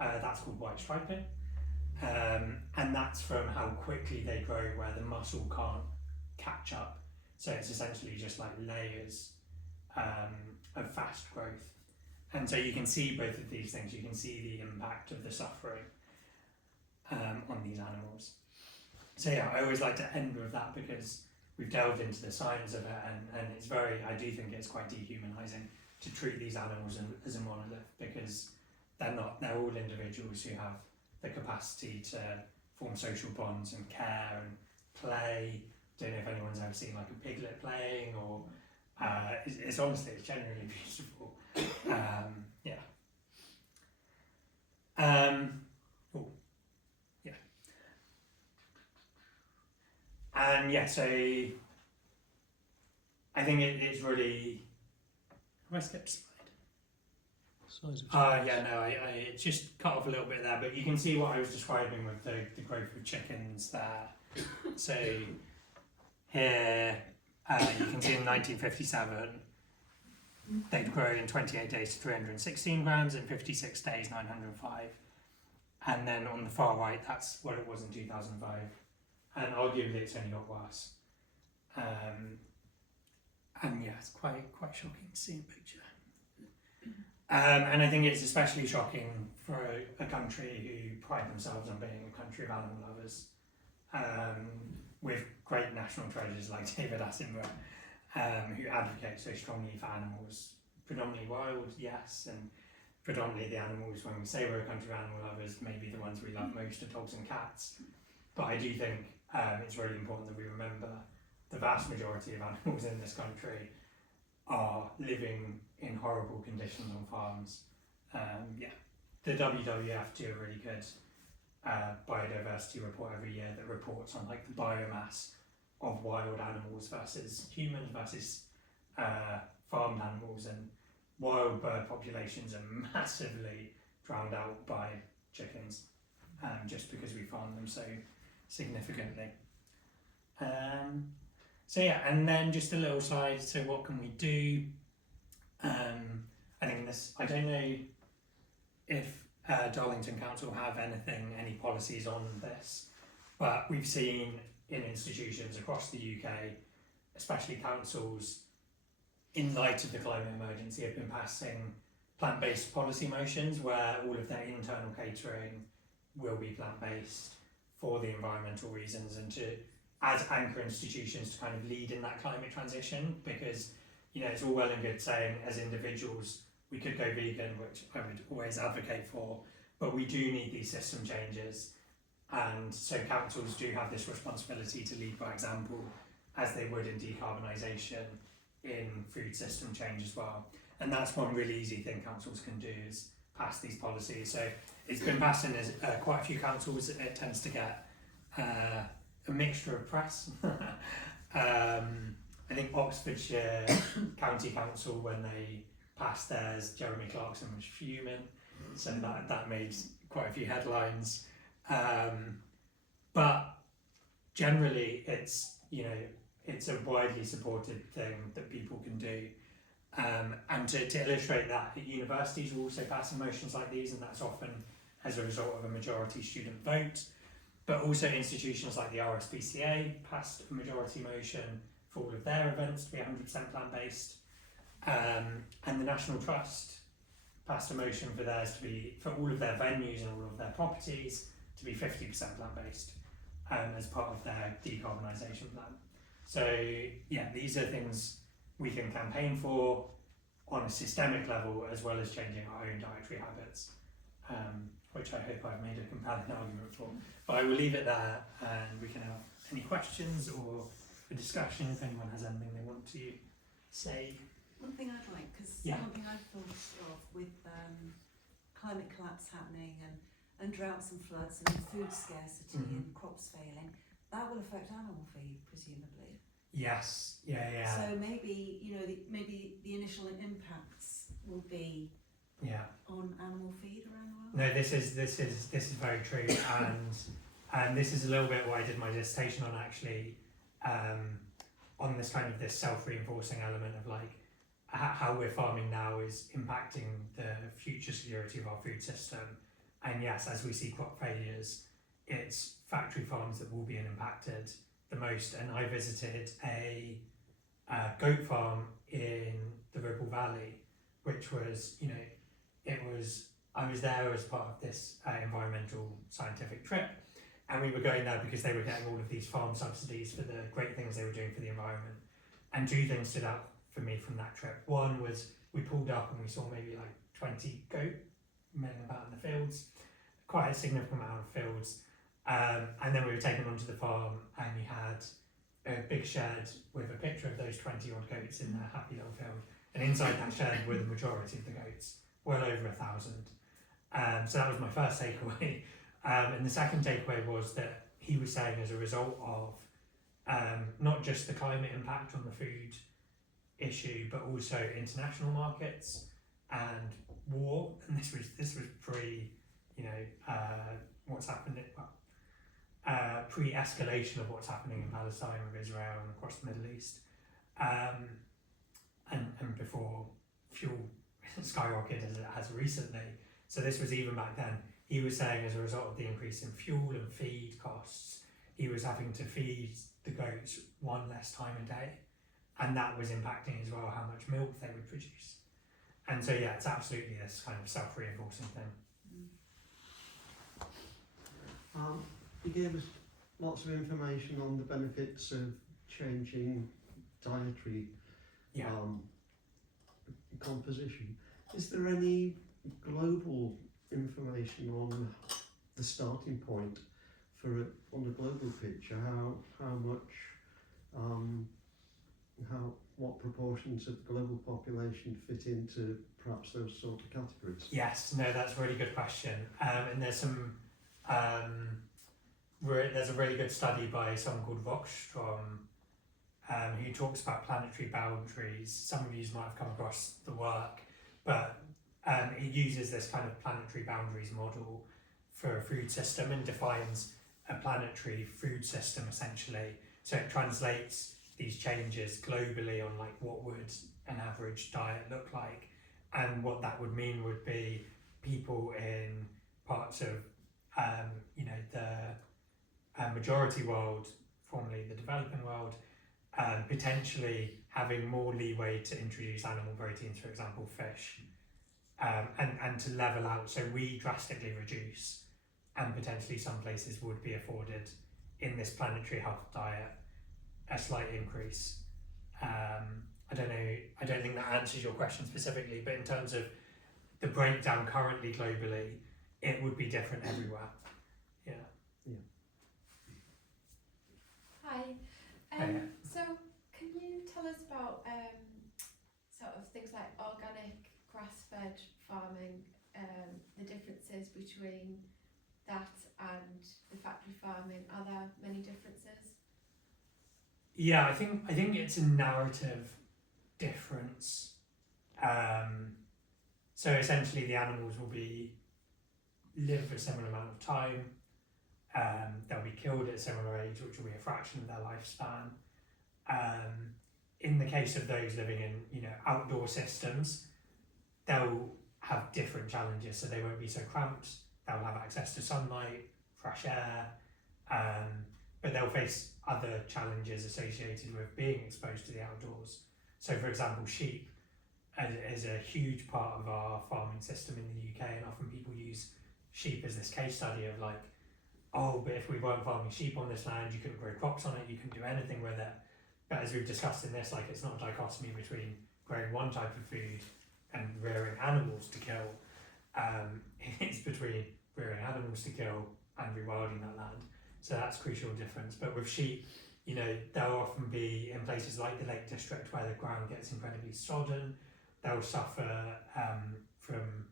that's called white striping. And that's from how quickly they grow, where the muscle can't catch up. So it's essentially just like layers of fast growth. And so you can see both of these things. You can see the impact of the suffering on these animals. So yeah, I always like to end with that because we've delved into the science of it, and it's very, I do think it's quite dehumanising to treat these animals as a monolith, because they're all individuals who have the capacity to form social bonds and care and play. Don't know if anyone's ever seen like a piglet playing, or it's honestly, it's genuinely beautiful. Yeah. Yeah. And yeah, so I think it's really. Have I skipped a slide? Size of Yeah, no, I just cut off a little bit there, but you can see what I was describing with the growth of chickens there. So here you can see in 1957 they'd grow in 28 days to 316 grams, in 56 days 905, and then on the far right that's what it was in 2005, and arguably it's only got worse. And yeah, it's quite shocking to see a picture. And I think it's especially shocking for a country who pride themselves on being a country of animal lovers, with great national treasures like David Attenborough, who advocate so strongly for animals, predominantly wild, yes, and predominantly the animals, when we say we're a country of animal lovers, maybe the ones we love most are dogs and cats. But I do think it's really important that we remember the vast majority of animals in this country are living in horrible conditions on farms. Yeah, the WWF do a really good biodiversity report every year that reports on like the biomass of wild animals versus humans versus farmed animals, and wild bird populations are massively drowned out by chickens, just because we farm them so significantly. So yeah, and then just a little slide, so what can we do? I think this, I don't know if Darlington Council have any policies on this, but we've seen in institutions across the UK, especially councils, in light of the climate emergency, have been passing plant-based policy motions where all of their internal catering will be plant-based for the environmental reasons, and to, as anchor institutions, to kind of lead in that climate transition, because it's all well and good saying as individuals we could go vegan, which I would always advocate for, but we do need these system changes, and so councils do have this responsibility to lead by example, as they would in decarbonisation, in food system change as well. And that's one really easy thing councils can do, is pass these policies. So it's been passed in quite a few councils. It tends to get a mixture of press. I think Oxfordshire County Council, when they passed theirs, Jeremy Clarkson was fuming, so that made quite a few headlines. But generally, it's a widely supported thing that people can do. And to illustrate that, universities are also passing motions like these, and that's often as a result of a majority student vote. but also institutions like the RSPCA passed a majority motion for all of their events to be 100% plant-based, and the National Trust passed a motion for theirs to be, for all of their venues and all of their properties, to be 50% plant-based as part of their decarbonisation plan. So yeah, these are things we can campaign for on a systemic level, as well as changing our own dietary habits, which I hope I've made a compelling argument for. But I will leave it there, and we can have any questions or a discussion if anyone has anything they want to say. One thing I'd like, because Yeah. something I've thought of with climate collapse happening and droughts and floods and food scarcity and crops failing, that will affect animal feed, presumably. Yes, yeah. So maybe, you know, maybe the initial impacts will be Yeah. on animal feed around the world. No, this is very true, and this is a little bit what I did my dissertation on, actually, on this kind of this self-reinforcing element of like how we're farming now is impacting the future security of our food system. And yes, as we see crop failures, it's factory farms that will be impacted the most. And I visited a goat farm in the Ribble Valley, which was, you know, I was there as part of this environmental scientific trip, and we were going there because they were getting all of these farm subsidies for the great things they were doing for the environment. And two things stood out for me from that trip. One was we pulled up and we saw maybe like 20 goat milling about in the fields, quite a significant amount of fields. And then we were taken onto the farm, and you had a big shed with a picture of those 20 odd goats in their happy little field. And inside that shed were the majority of the goats, well over 1,000. So that was my first takeaway. And the second takeaway was that he was saying, as a result of not just the climate impact on the food issue, but also international markets and war. And this was pre, you know, what's happened. Pre-escalation of what's happening in Palestine with Israel and across the Middle East, and before fuel skyrocketed as it has recently. So this was even back then. He was saying, as a result of the increase in fuel and feed costs, he was having to feed the goats one less time a day, and that was impacting as well how much milk they would produce. And so yeah, it's absolutely this kind of self-reinforcing thing. You gave us lots of information on the benefits of changing dietary Yeah. composition. Is there any global information on the starting point for on the global picture? How much, what proportions of the global population fit into perhaps those sort of categories? Yes, no, that's a really good question. And there's some, there's a really good study by someone called Rockstrom, who talks about planetary boundaries. Some of you might have come across the work, but it uses this kind of planetary boundaries model for a food system and defines a planetary food system essentially. So it translates these changes globally on like what would an average diet look like, and what that would mean would be people in parts of you know, the majority world, formerly the developing world, potentially having more leeway to introduce animal proteins, for example fish, and to level out. So we drastically reduce, and potentially some places would be afforded in this planetary health diet a slight increase. I don't know, I don't think that answers your question specifically, but in terms of the breakdown currently globally, it would be different everywhere. Yeah. Hi. Hiya. So, can you tell us about sort of things like organic, grass-fed farming, the differences between that and the factory farming? Are there many differences? Yeah, I think it's a narrative difference. So essentially, the animals will live a similar amount of time. They'll be killed at a similar age, which will be a fraction of their lifespan. In the case of those living in, you know, outdoor systems, they'll have different challenges. So they won't be so cramped. They'll have access to sunlight, fresh air, but they'll face other challenges associated with being exposed to the outdoors. So, for example, sheep is a huge part of our farming system in the UK, and often people use sheep as this case study of like, oh, but if we weren't farming sheep on this land, you couldn't grow crops on it, you couldn't do anything with it. But as we've discussed in this, like, it's not a dichotomy between growing one type of food and rearing animals to kill. It's between rearing animals to kill and rewilding that land. So that's a crucial difference. But with sheep, you know, they'll often be in places like the Lake District where the ground gets incredibly sodden. They'll suffer from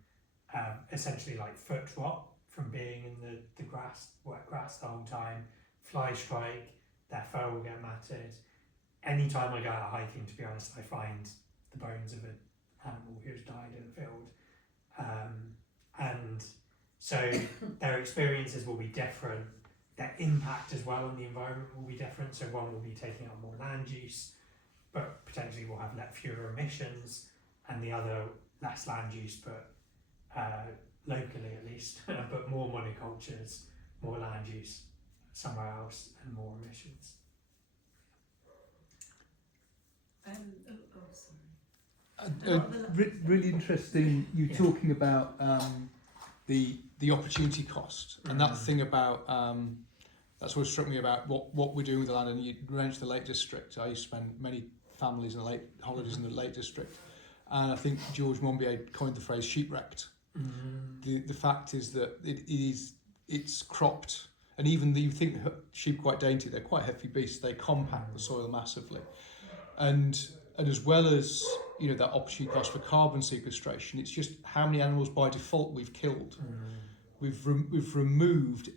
essentially like foot rot from being in the grass, wet grass the whole time. Fly strike, their fur will get matted. Anytime I go out hiking, to be honest, I find the bones of an animal who's died in a field. And so their experiences will be different. Their impact as well on the environment will be different. So one will be taking up more land use, but potentially will have fewer emissions, and the other less land use, but locally at least, but more monocultures, more land use somewhere else, and more emissions. Sorry. Really interesting. You talking about the opportunity cost, and that thing about that's what struck me about what we're doing with the land. And you mentioned the Lake District. I used to spend many families in the lake holidays in the Lake District, and I think George Monbiot coined the phrase sheep wrecked. The fact is that it's cropped, and even though you think sheep quite dainty, they're quite hefty beasts. They compact the soil massively, and as well as, you know, that opportunity cost for carbon sequestration, it's just how many animals by default we've killed. We've removed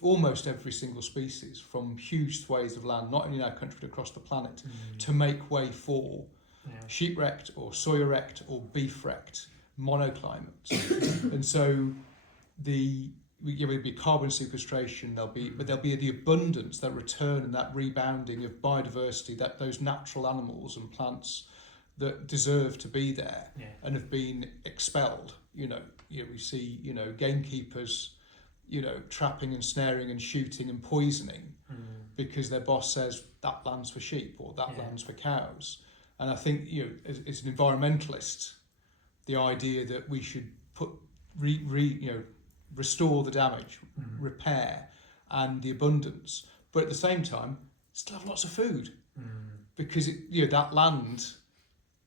almost every single species from huge swathes of land, not only in our country but across the planet, to make way for sheep wrecked or soya wrecked or beef wrecked monoclimates. And so there'll be carbon sequestration, there'll be the abundance, that return and that rebounding of biodiversity, that those natural animals and plants that deserve to be there and have been expelled. You know, we see, you know, gamekeepers, you know, trapping and snaring and shooting and poisoning because their boss says that land's for sheep or that land's for cows. And I think, you know, as an environmentalist, the idea that we should restore the damage, repair, and the abundance, but at the same time still have lots of food, because that land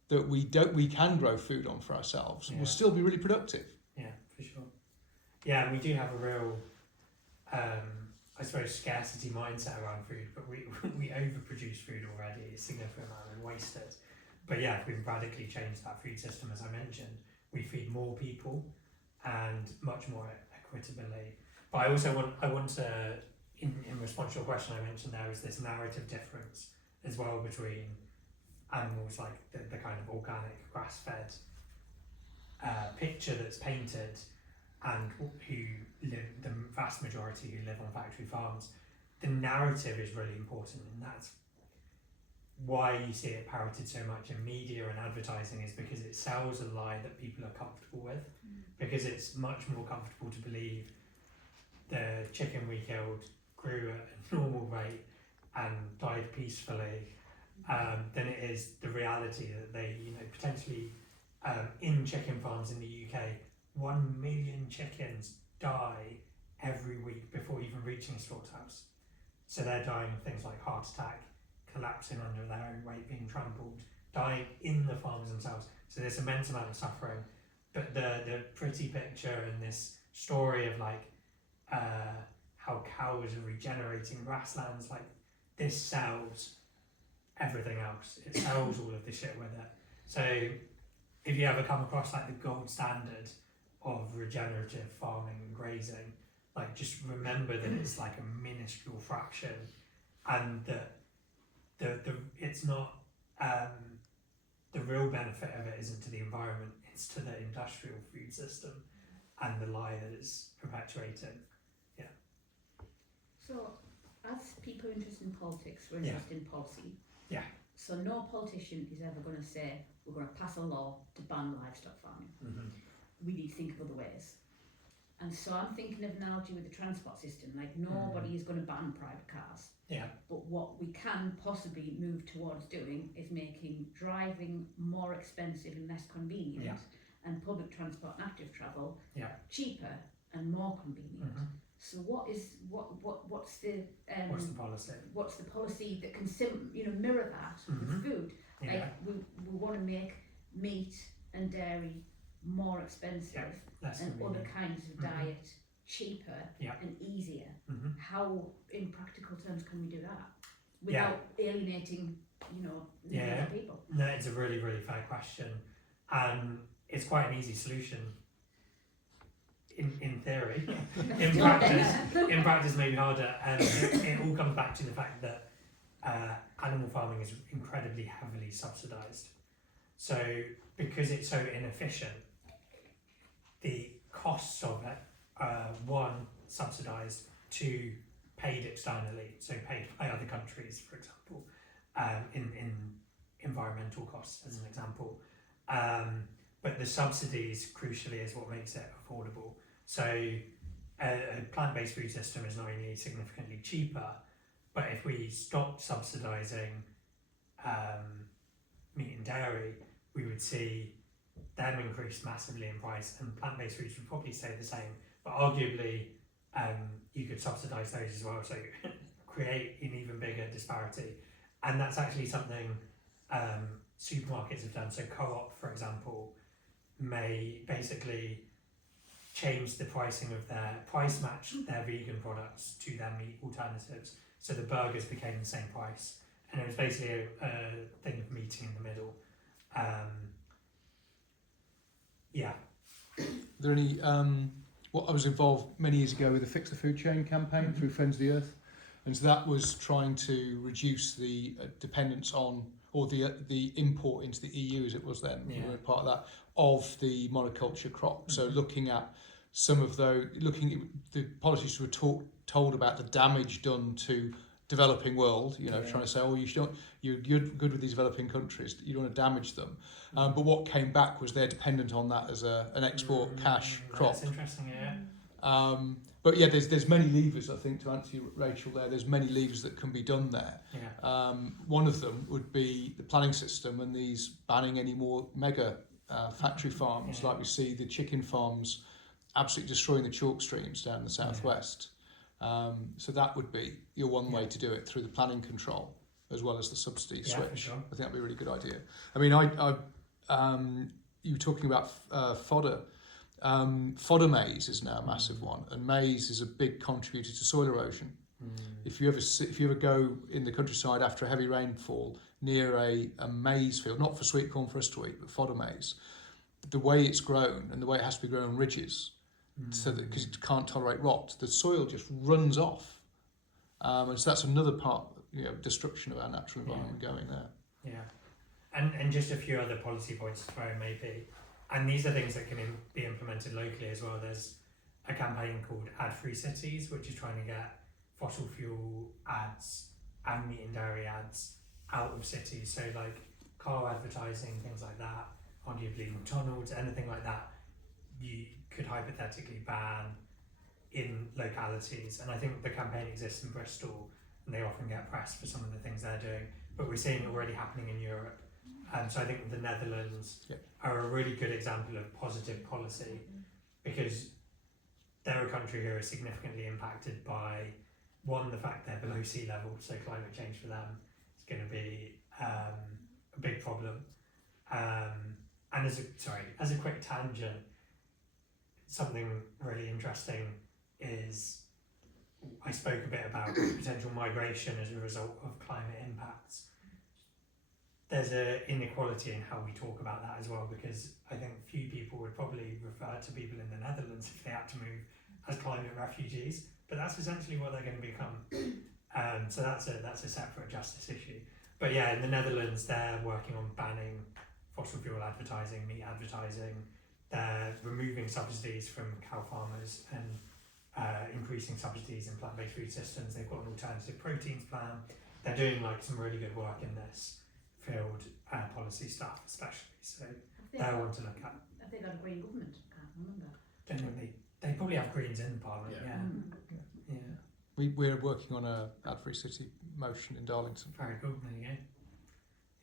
that we can grow food on for ourselves will still be really productive. Yeah, for sure. Yeah, and we do have a real, I suppose, scarcity mindset around food, but we overproduce food already, a significant amount, and waste it. But yeah, if we've radically changed that food system, as I mentioned, we feed more people and much more equitably. But I also want to, in response to your question I mentioned there, is this narrative difference as well between animals like the kind of organic grass-fed picture that's painted and who live, the vast majority who live on factory farms. The narrative is really important, and that's why you see it parroted so much in media and advertising, is because it sells a lie that people are comfortable with, because it's much more comfortable to believe the chicken we killed grew at a normal rate and died peacefully than it is the reality that they, potentially in chicken farms in the UK, 1 million chickens die every week before even reaching a slaughterhouse. So they're dying of things like heart attack, collapsing under their own weight, being trampled, dying in the farms themselves. So there's immense amount of suffering. But the pretty picture and this story of how cows are regenerating grasslands, this sells everything else. It sells all of the shit with it. So if you ever come across the gold standard of regenerative farming and grazing, just remember that it's a minuscule fraction, and that it's not the real benefit of it isn't to the environment, it's to the industrial food system and the lie that it's perpetuating. So, as people interested in politics, we're interested in policy. Yeah. So no politician is ever going to say, we're going to pass a law to ban livestock farming. Mm-hmm. We need to think of other ways. And so I'm thinking of an analogy with the transport system, like nobody is going to ban private cars. Yeah. But what we can possibly move towards doing is making driving more expensive and less convenient, Yeah. and public transport and active travel Yeah. cheaper and more convenient. Mhm. So what's the What's the policy? what's the policy that can mirror that Mhm. with food? Yeah. Like we want to make meat and dairy more expensive Less and other convenient. kinds of Mhm. diet cheaper Yeah. and easier. Mhm. How, in practical terms, can we do that Yeah. without alienating, millions Yeah. of people? No, it's a really, really fair question. It's quite an easy solution in theory. In practice, maybe harder. And it all comes back to the fact that animal farming is incredibly heavily subsidised. So because it's so inefficient, the costs of it are one, subsidised, two, paid externally, so paid by other countries, for example, in environmental costs, as an example. But the subsidies, crucially, is what makes it affordable. So a plant-based food system is not only significantly cheaper, but if we stopped subsidising meat and dairy, we would see them increase massively in price, and plant-based foods would probably stay the same. But arguably, you could subsidise those as well, so create an even bigger disparity. And that's actually something supermarkets have done. So Co-op, for example, may basically change the pricing of price match their vegan products to their meat alternatives. So the burgers became the same price, and it was basically a thing of meeting in the middle. Yeah. Are there any? I was involved many years ago with the Fix the Food Chain campaign through Friends of the Earth, and so that was trying to reduce the dependence on, or the import into the EU as it was then. Yeah. We were part of that, of the monoculture crop. So looking at some of the policies were told about the damage done to developing world, trying to say, you're good with these developing countries, you don't want to damage them. But what came back was they're dependent on that as an export cash crop. That's interesting, yeah. But yeah, there's many levers, I think, to answer you, Rachel, there's many levers that can be done there. Yeah. One of them would be the planning system and these banning any more mega factory farms, like we see the chicken farms absolutely destroying the chalk streams down the southwest. So that would be your one way to do it, through the planning control as well as the subsidy switch. For sure. I think that'd be a really good idea. I mean, you were talking about fodder. Fodder maize is now a massive one, and maize is a big contributor to soil erosion. If you ever go in the countryside after a heavy rainfall near a maize field, not for sweet corn for us to eat, but fodder maize, the way it's grown and the way it has to be grown on ridges, so that because it can't tolerate rot, the soil just runs off, and so that's another part, destruction of our natural environment going there. Yeah, and just a few other policy points to where it may be, and these are things that can be implemented locally as well. There's a campaign called Ad Free Cities, which is trying to get fossil fuel ads and meat and dairy ads out of cities. So like car advertising, things like that, arguably McDonald's, anything like that, you could hypothetically ban in localities. And I think the campaign exists in Bristol, and they often get press for some of the things they're doing, but we're seeing it already happening in Europe. So I think the Netherlands are a really good example of positive policy, because they're a country who are significantly impacted by, one, the fact they're below sea level, so climate change for them is going to be a big problem. And as a quick tangent, something really interesting is I spoke a bit about potential migration as a result of climate impacts. There's an inequality in how we talk about that as well, because I think few people would probably refer to people in the Netherlands if they had to move as climate refugees, but that's essentially what they're going to become. So that's a separate justice issue. But yeah, in the Netherlands, they're working on banning fossil fuel advertising, meat advertising. They're removing subsidies from cow farmers and increasing subsidies in plant-based food systems. They've got an alternative proteins plan. They're doing some really good work in this field, policy stuff especially. So they're one to look at. Have they got a Green government? I can't remember. Don't know, they probably probably have Greens in Parliament. Yeah. Yeah. Yeah. We're working on a ad-free city motion in Darlington. Very cool. There you go.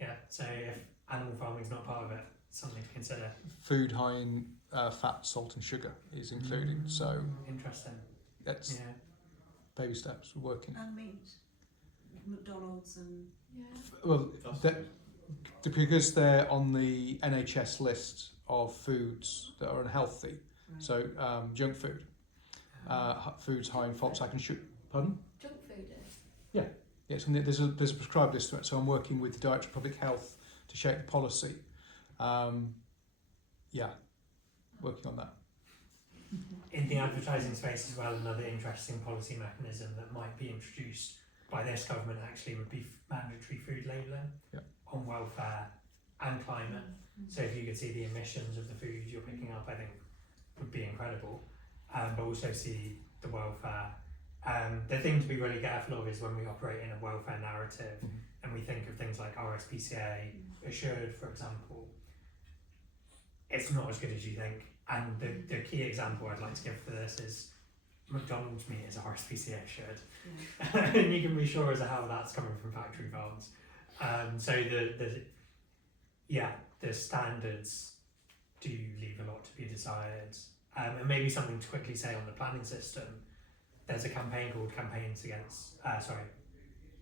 Yeah. So if animal farming is not part of it, something to consider. Food high in fat, salt, and sugar is included. So Interesting. that's Yeah. baby steps. We're working. And meat, McDonald's and Yeah. Well, That's that, good. because they're on the NHS list of foods that are unhealthy. right. So junk food, foods high in fat, salt, and sugar. Pardon? Junk food is. Yes, and there's a prescribed list to it. So I'm working with the Director of Public Health to shape the policy. Working on that. In the advertising space as well, another interesting policy mechanism that might be introduced by this government actually would be mandatory food labelling Yeah. on welfare and climate. So if you could see the emissions of the food you're picking up, I think would be incredible. But also see the welfare. The thing to be really careful of is when we operate in a welfare narrative and we think of things like RSPCA, Assured, for example, it's not as good as you think. And the key example I'd like to give for this is McDonald's meat is RSPCA assured. Yeah. And you can be sure as to how that's coming from factory farms. So the standards do leave a lot to be desired. And maybe something to quickly say on the planning system. There's a campaign called Campaigns Against, I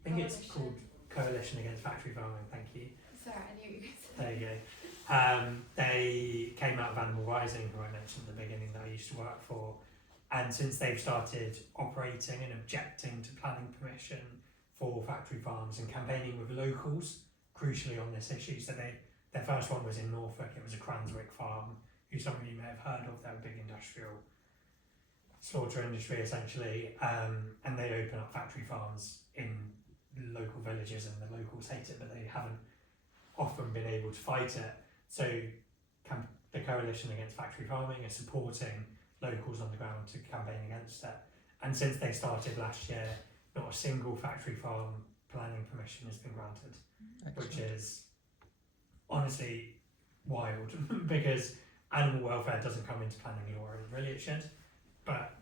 think it's Coalition. called Coalition Against Factory Farming, thank you. Sorry, I knew you were going to say. There you go. They came out of Animal Rising, who I mentioned at the beginning that I used to work for, and since they've started operating and objecting to planning permission for factory farms and campaigning with locals, crucially on this issue. So their first one was in Norfolk. It was a Cranswick farm, who some of you may have heard of. They're a big industrial slaughter industry essentially, and they open up factory farms in local villages, and the locals hate it, but they haven't often been able to fight it. So the Coalition Against Factory Farming is supporting locals on the ground to campaign against it. And since they started last year, not a single factory farm planning permission has been granted, which is honestly wild because animal welfare doesn't come into planning law, and really it should. But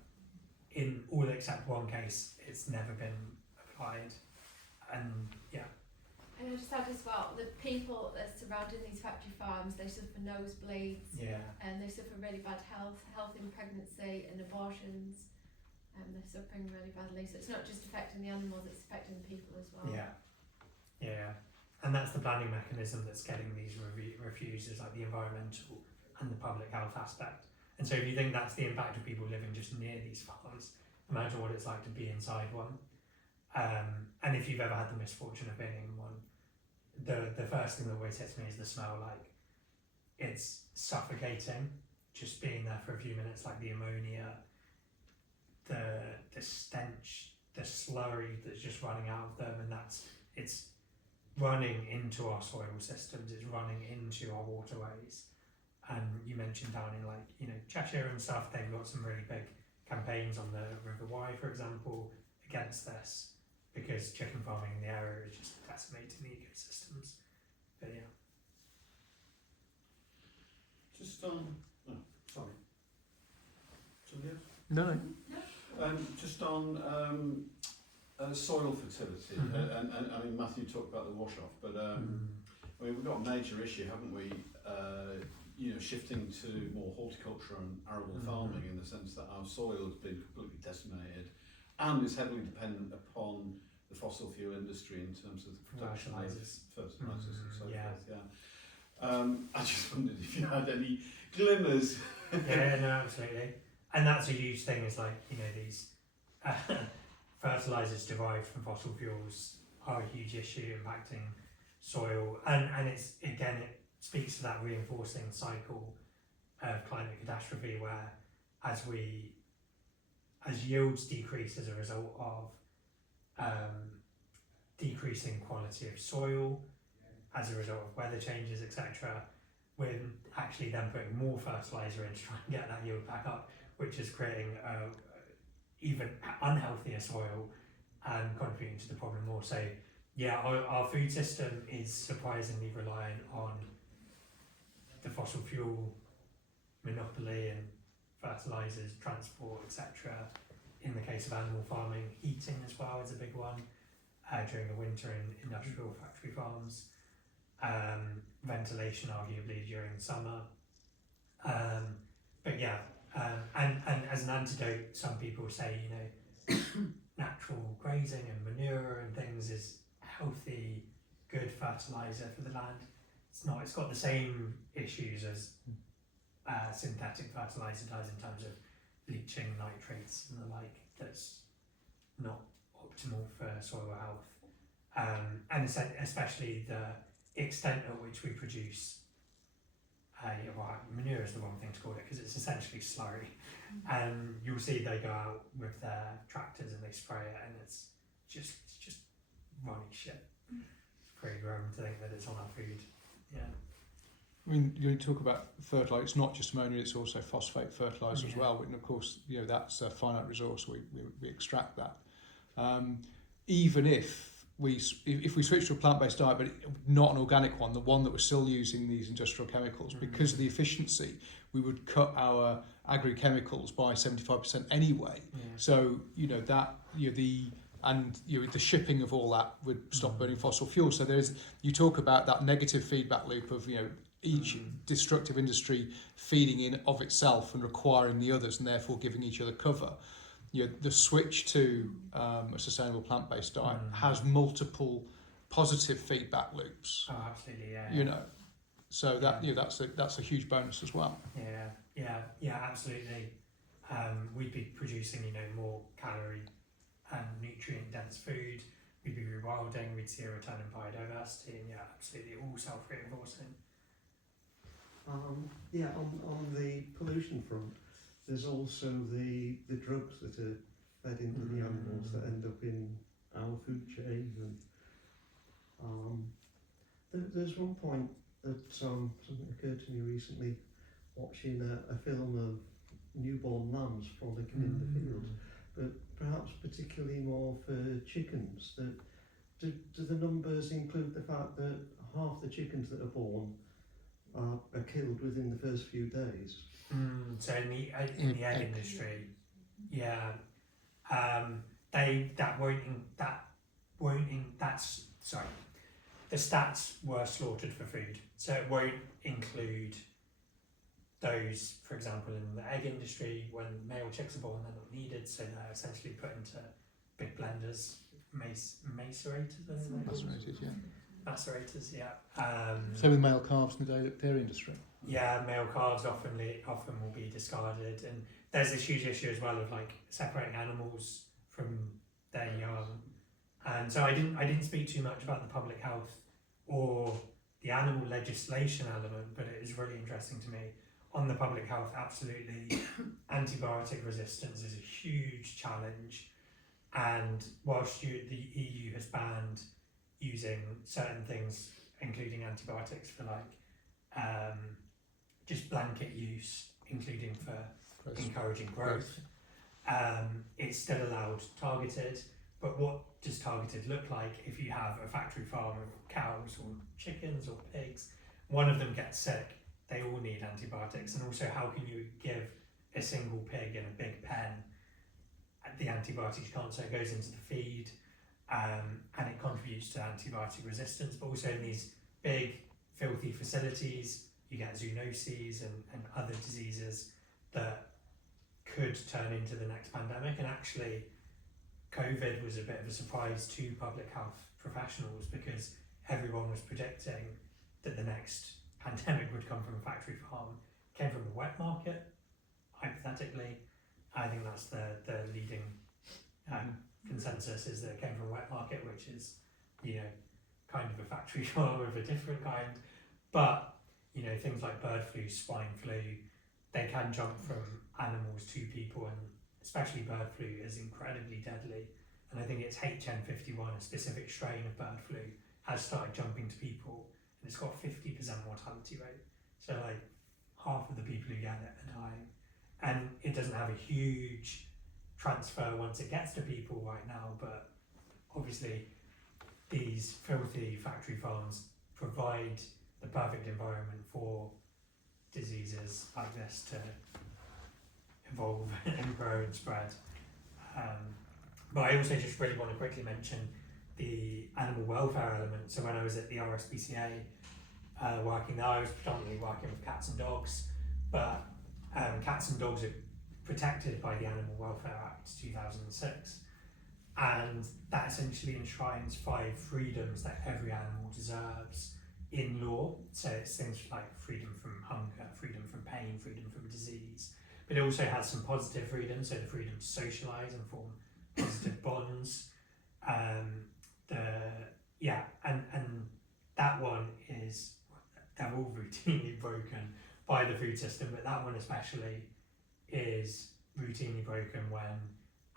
in all except one case, it's never been applied. And yeah. And I just add as well, the people that are surrounding these factory farms, they suffer nosebleeds, Yeah. and they suffer really bad health in pregnancy and abortions, and they're suffering really badly. So it's not just affecting the animals, it's affecting the people as well. Yeah, yeah, and that's the planning mechanism that's getting these refused, is like the environmental and the public health aspect. And so if you think that's the impact of people living just near these farms, imagine what it's like to be inside one. And if you've ever had the misfortune of being in one, the first thing that always hits me is the smell. Like, it's suffocating just being there for a few minutes, like the ammonia, the stench, the slurry that's just running out of them, and it's running into our soil systems, it's running into our waterways. And you mentioned down in Cheshire and stuff, they've got some really big campaigns on the River Wye, for example, against this, because chicken farming in the area is just decimating the ecosystems. But yeah. Just on, sorry. Somebody else? No. Just on soil fertility, and I mean Matthew talked about the wash off, but I mean we've got a major issue, haven't we? Shifting to more horticulture and arable farming, in the sense that our soil has been completely decimated, and is heavily dependent upon the fossil fuel industry in terms of the production of fertilisers and so Yeah. forth. Yeah. I just wondered if you had any glimmers. Yeah, no, absolutely. And that's a huge thing, is like, these fertilisers derived from fossil fuels are a huge issue impacting soil. And it's, again, it speaks to that reinforcing cycle of climate catastrophe, where as yields decrease as a result of decreasing quality of soil, as a result of weather changes, etc., we're actually then putting more fertiliser in to try and get that yield back up, which is creating even unhealthier soil and contributing to the problem more. So yeah, our food system is surprisingly reliant on the fossil fuel monopoly and fertilisers, transport, etc. In the case of animal farming, heating as well is a big one during the winter in industrial factory farms. Ventilation arguably during summer. But yeah, and as an antidote, some people say, you know, natural grazing and manure and things is healthy, good fertiliser for the land. It's not, it's got the same issues as synthetic fertiliser does in terms of leaching, nitrates and the like. That's not optimal for soil health. And especially the extent at which we produce well, manure is the wrong thing to call it because it's essentially slurry. And you'll see they go out with their tractors and they spray it, and it's just runny shit. It's pretty grim to think that it's on our food. Yeah. I mean, you talk about fertiliser, it's not just ammonia, it's also phosphate fertiliser as well, and of course, you know, that's a finite resource, we extract that. Even if we switch to a plant-based diet, but not an organic one, the one that we're still using these industrial chemicals, because of the efficiency, we would cut our agrochemicals by 75% anyway. Yeah. So, you know, that, you know, the shipping of all that would stop burning fossil fuel. So you talk about that negative feedback loop of, you know, each destructive industry feeding in of itself and requiring the others and therefore giving each other cover. You know, the switch to a sustainable plant-based diet has multiple positive feedback loops. Oh, absolutely, yeah. You know, so that, you know, that's a huge bonus as well. Yeah, absolutely. We'd be producing, you know, more calorie and nutrient-dense food. We'd be rewilding. We'd see a return in biodiversity, and yeah, absolutely, all self-reinforcing. On the pollution front, there's also the drugs that are fed into the animals that end up in our food chain. And there's one point that something occurred to me recently, watching a film of newborn lambs frolicking in the field, but perhaps particularly more for chickens. Do the numbers include the fact that half the chickens that are born are killed within the first few days? So in the egg industry, yeah, the stats were slaughtered for food, so it won't include those, for example, in the egg industry when male chicks are born, they're not needed, so they're essentially put into big blenders, macerators, I think they're called. Macerated, yeah. Macerators, yeah. Same with male calves in the dairy industry. Yeah, male calves often will be discarded, and there's this huge issue as well of like separating animals from their young. And so I didn't speak too much about the public health or the animal legislation element, but it is really interesting to me. On the public health, absolutely, antibiotic resistance is a huge challenge, and whilst the EU has banned using certain things, including antibiotics for like just blanket use, including for encouraging growth, it's still allowed targeted. But what does targeted look like if you have a factory farm of cows or chickens or pigs? One of them gets sick, they all need antibiotics. And also, how can you give a single pig in a big pen the antibiotics you can't? So it goes into the feed, and it contributes to antibiotic resistance. But also in these big, filthy facilities, you get zoonoses and other diseases that could turn into the next pandemic. And actually, COVID was a bit of a surprise to public health professionals because everyone was predicting that the next pandemic would come from a factory farm, came from the wet market, hypothetically. I think that's the leading consensus, is that it came from a wet market, which is, you know, kind of a factory farm of a different kind. But, you know, things like bird flu, swine flu, they can jump from animals to people, and especially bird flu is incredibly deadly. And I think it's H1051, a specific strain of bird flu, has started jumping to people, and it's got a 50% mortality rate. So like half of the people who get it are dying. And it doesn't have a huge transfer once it gets to people right now, but obviously these filthy factory farms provide the perfect environment for diseases like this to evolve and grow and spread. But I also just really want to quickly mention the animal welfare element. So when I was at the RSPCA working there, I was predominantly working with cats and dogs, but cats and dogs are protected by the Animal Welfare Act 2006, and that essentially enshrines 5 freedoms that every animal deserves in law. So it's things like freedom from hunger, freedom from pain, freedom from disease, but it also has some positive freedoms, so the freedom to socialise and form positive bonds. And that one is, they're all routinely broken by the food system, but that one especially is routinely broken when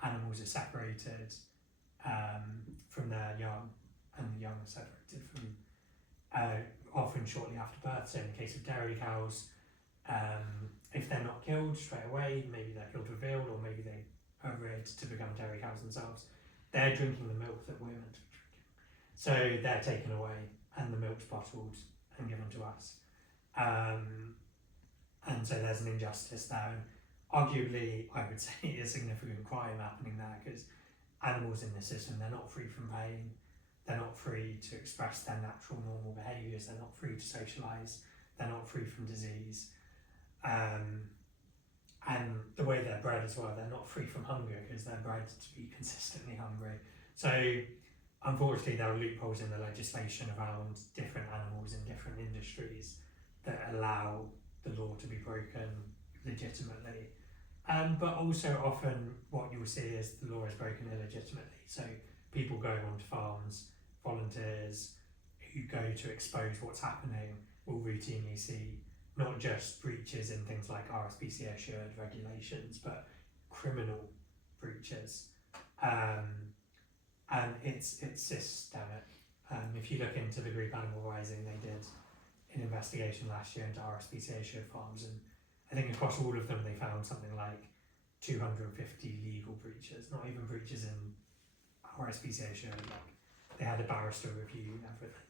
animals are separated from their young, and the young are separated from often shortly after birth. So in the case of dairy cows, if they're not killed straight away, maybe they're killed revealed, or maybe they are reared to become dairy cows themselves, they're drinking the milk that we're meant to be drinking. So they're taken away and the milk's bottled and given to us. And so there's an injustice there. And arguably, I would say a significant crime happening there, because animals in this system, they're not free from pain, they're not free to express their natural normal behaviours, they're not free to socialise, they're not free from disease. And the way they're bred as well, they're not free from hunger, because they're bred to be consistently hungry. So unfortunately, there are loopholes in the legislation around different animals in different industries that allow the law to be broken legitimately. But also often what you'll see is the law is broken illegitimately. So people going onto farms, volunteers who go to expose what's happening, will routinely see not just breaches in things like RSPCA assured regulations, but criminal breaches. And it's systemic. If you look into the group Animal Rising, they did an investigation last year into RSPCA assured farms, and I think across all of them they found something like 250 legal breaches, not even breaches in RSPCA assured, like they had a barrister review and everything.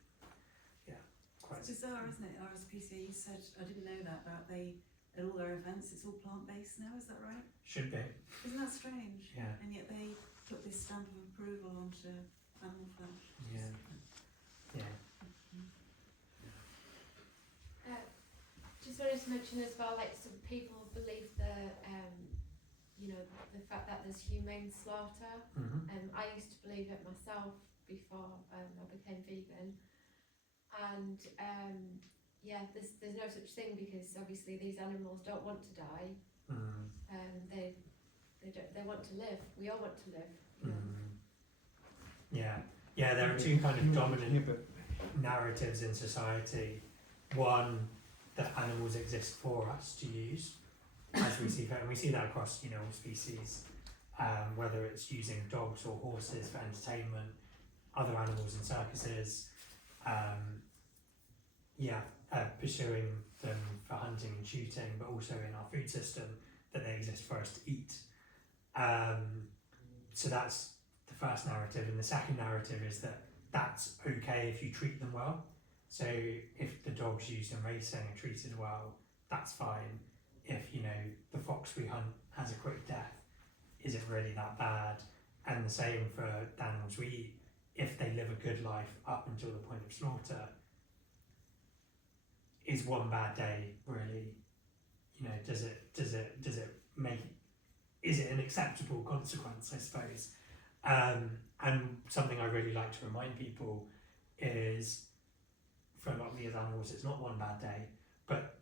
Yeah, quite. It's bizarre, isn't it? RSPCA, you said, I didn't know that, about at all their events, it's all plant-based now, is that right? Should be. Isn't that strange? Yeah. And yet they put this stamp of approval onto animal flesh. Yeah. Yeah. Just wanted to mention as well, like some people believe the fact that there's humane slaughter. Mm-hmm. I used to believe it myself before I became vegan, and there's no such thing, because obviously these animals don't want to die. They want to live. We all want to live. Yeah, there are two kind of dominant narratives in society. One, that animals exist for us to use, as we see, and we see that across all species, whether it's using dogs or horses for entertainment, other animals in circuses, pursuing them for hunting and shooting, but also in our food system, that they exist for us to eat. So that's the first narrative, and the second narrative is that that's okay if you treat them well. So if the dog's used in racing are treated well, that's fine. If the fox we hunt has a quick death, is it really that bad? And the same for the animals we eat. If they live a good life up until the point of slaughter, is one bad day really, does it make, is it an acceptable consequence, I suppose? And something I really like to remind people is, for a lot of these animals, it's not one bad day, but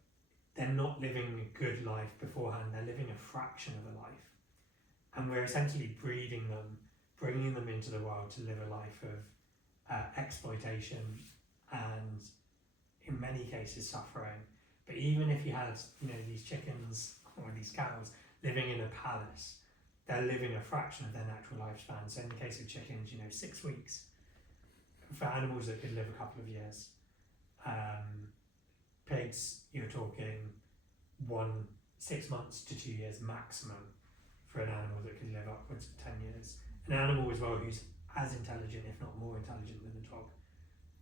they're not living a good life beforehand, they're living a fraction of a life. And we're essentially breeding them, bringing them into the world to live a life of exploitation and, in many cases, suffering. But even if you had, these chickens or these cows living in a palace, they're living a fraction of their natural lifespan. So in the case of chickens, 6 weeks. For animals that could live a couple of years. Pigs, you're talking 6 months to 2 years maximum for an animal that could live upwards of 10 years. An animal as well who's as intelligent, if not more intelligent than a dog.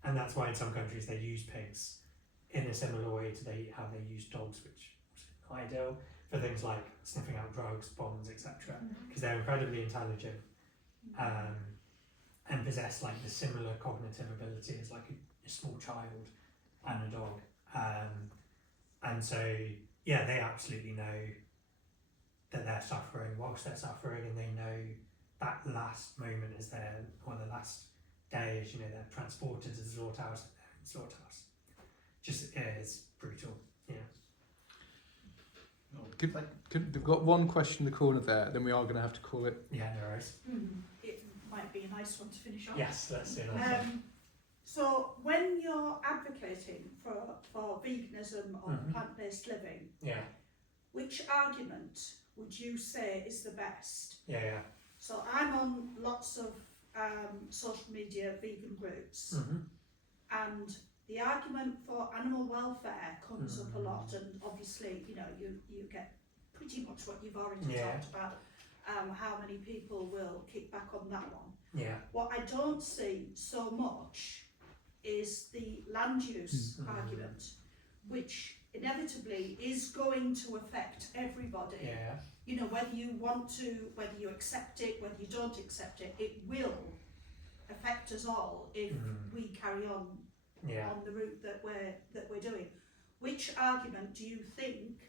And that's why in some countries they use pigs in a similar way to how they use dogs, which is not ideal. for things like sniffing out drugs, bombs, etc. Because they're incredibly intelligent and possess like the similar cognitive ability as like a small child and a dog. And so, yeah, they absolutely know that they're suffering whilst they're suffering, and they know that last moment is their, or the last day is, you know, they're transported to the slaughterhouse, slaughterhouse. Just, yeah, it's brutal, yeah. We've got one question in the corner there, then we are going to have to call it. Yeah, no worries. It might be a nice one to finish on. Yes, let's do that. So when you're advocating for veganism or Mhm. plant-based living, Yeah, which argument would you say is the best? yeah. So I'm on lots of social media vegan groups, Mm-hmm. and the argument for animal welfare comes up a lot, and obviously, you know, you get pretty much what you've already Yeah. talked about, how many people will kick back on that one. Yeah. What I don't see so much is the land use argument, which inevitably is going to affect everybody. Yeah. You know, whether you want to, whether you accept it, whether you don't accept it, it will affect us all if we carry on Yeah. on the route that we're doing. Which argument do you think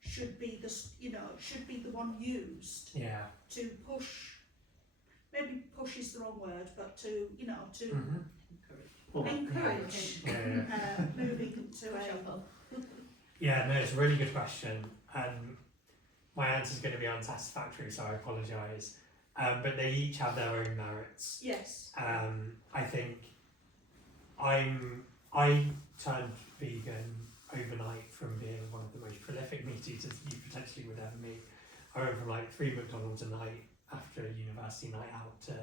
should be the one used Yeah. to push? Maybe push is the wrong word, but to Mm-hmm. encourage Yeah. moving to a. Shuffle. Yeah, no, it's a really good question. My answer is going to be unsatisfactory, so I apologise. But they each have their own merits. Yes. I think I turned vegan overnight from being one of the most prolific meat eaters you potentially would ever meet. I went from like 3 McDonald's a night after a university night out to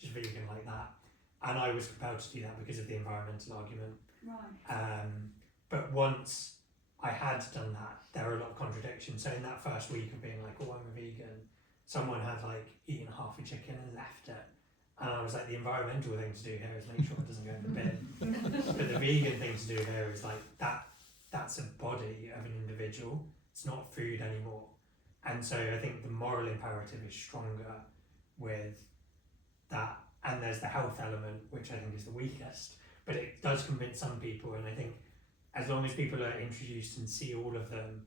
just vegan like that. And I was compelled to do that because of the environmental argument. Right. But once I had done that, there were a lot of contradictions. So in that first week of being like, oh, I'm a vegan, someone had like eaten half a chicken and left it. And I was like, the environmental thing to do here is make sure it doesn't go in the bin. But the vegan thing to do here is like, that's a body of an individual. It's not food anymore. And so I think the moral imperative is stronger with that. And there's the health element, which I think is the weakest. But it does convince some people, and I think as long as people are introduced and see all of them,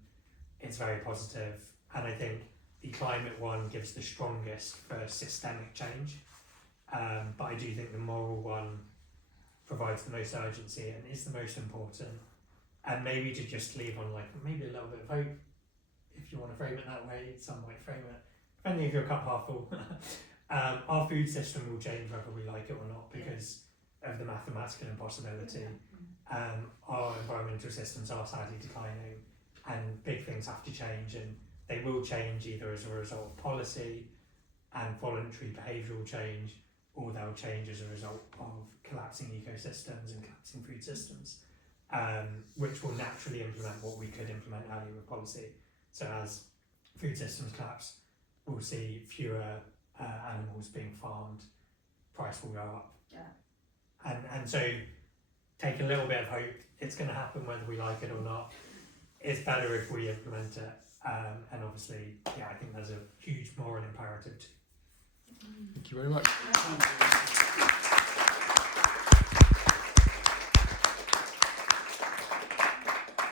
it's very positive. And I think the climate one gives the strongest for systemic change. But I do think the moral one provides the most urgency and is the most important. And maybe to just leave on like maybe a little bit of hope, if you want to frame it that way. Some might frame it, depending if you're cup half full. Our food system will change whether we like it or not because of the mathematical impossibility. Our environmental systems are sadly declining, and big things have to change, and they will change either as a result of policy and voluntary behavioural change, or they'll change as a result of collapsing ecosystems and collapsing food systems, which will naturally implement what we could implement earlier with policy. So as food systems collapse, we'll see fewer animals being farmed, price will go up. And so take a little bit of hope. It's going to happen whether we like it or not. It's better if we implement it. And obviously, I think there's a huge moral imperative too. Thank you very much. Yeah.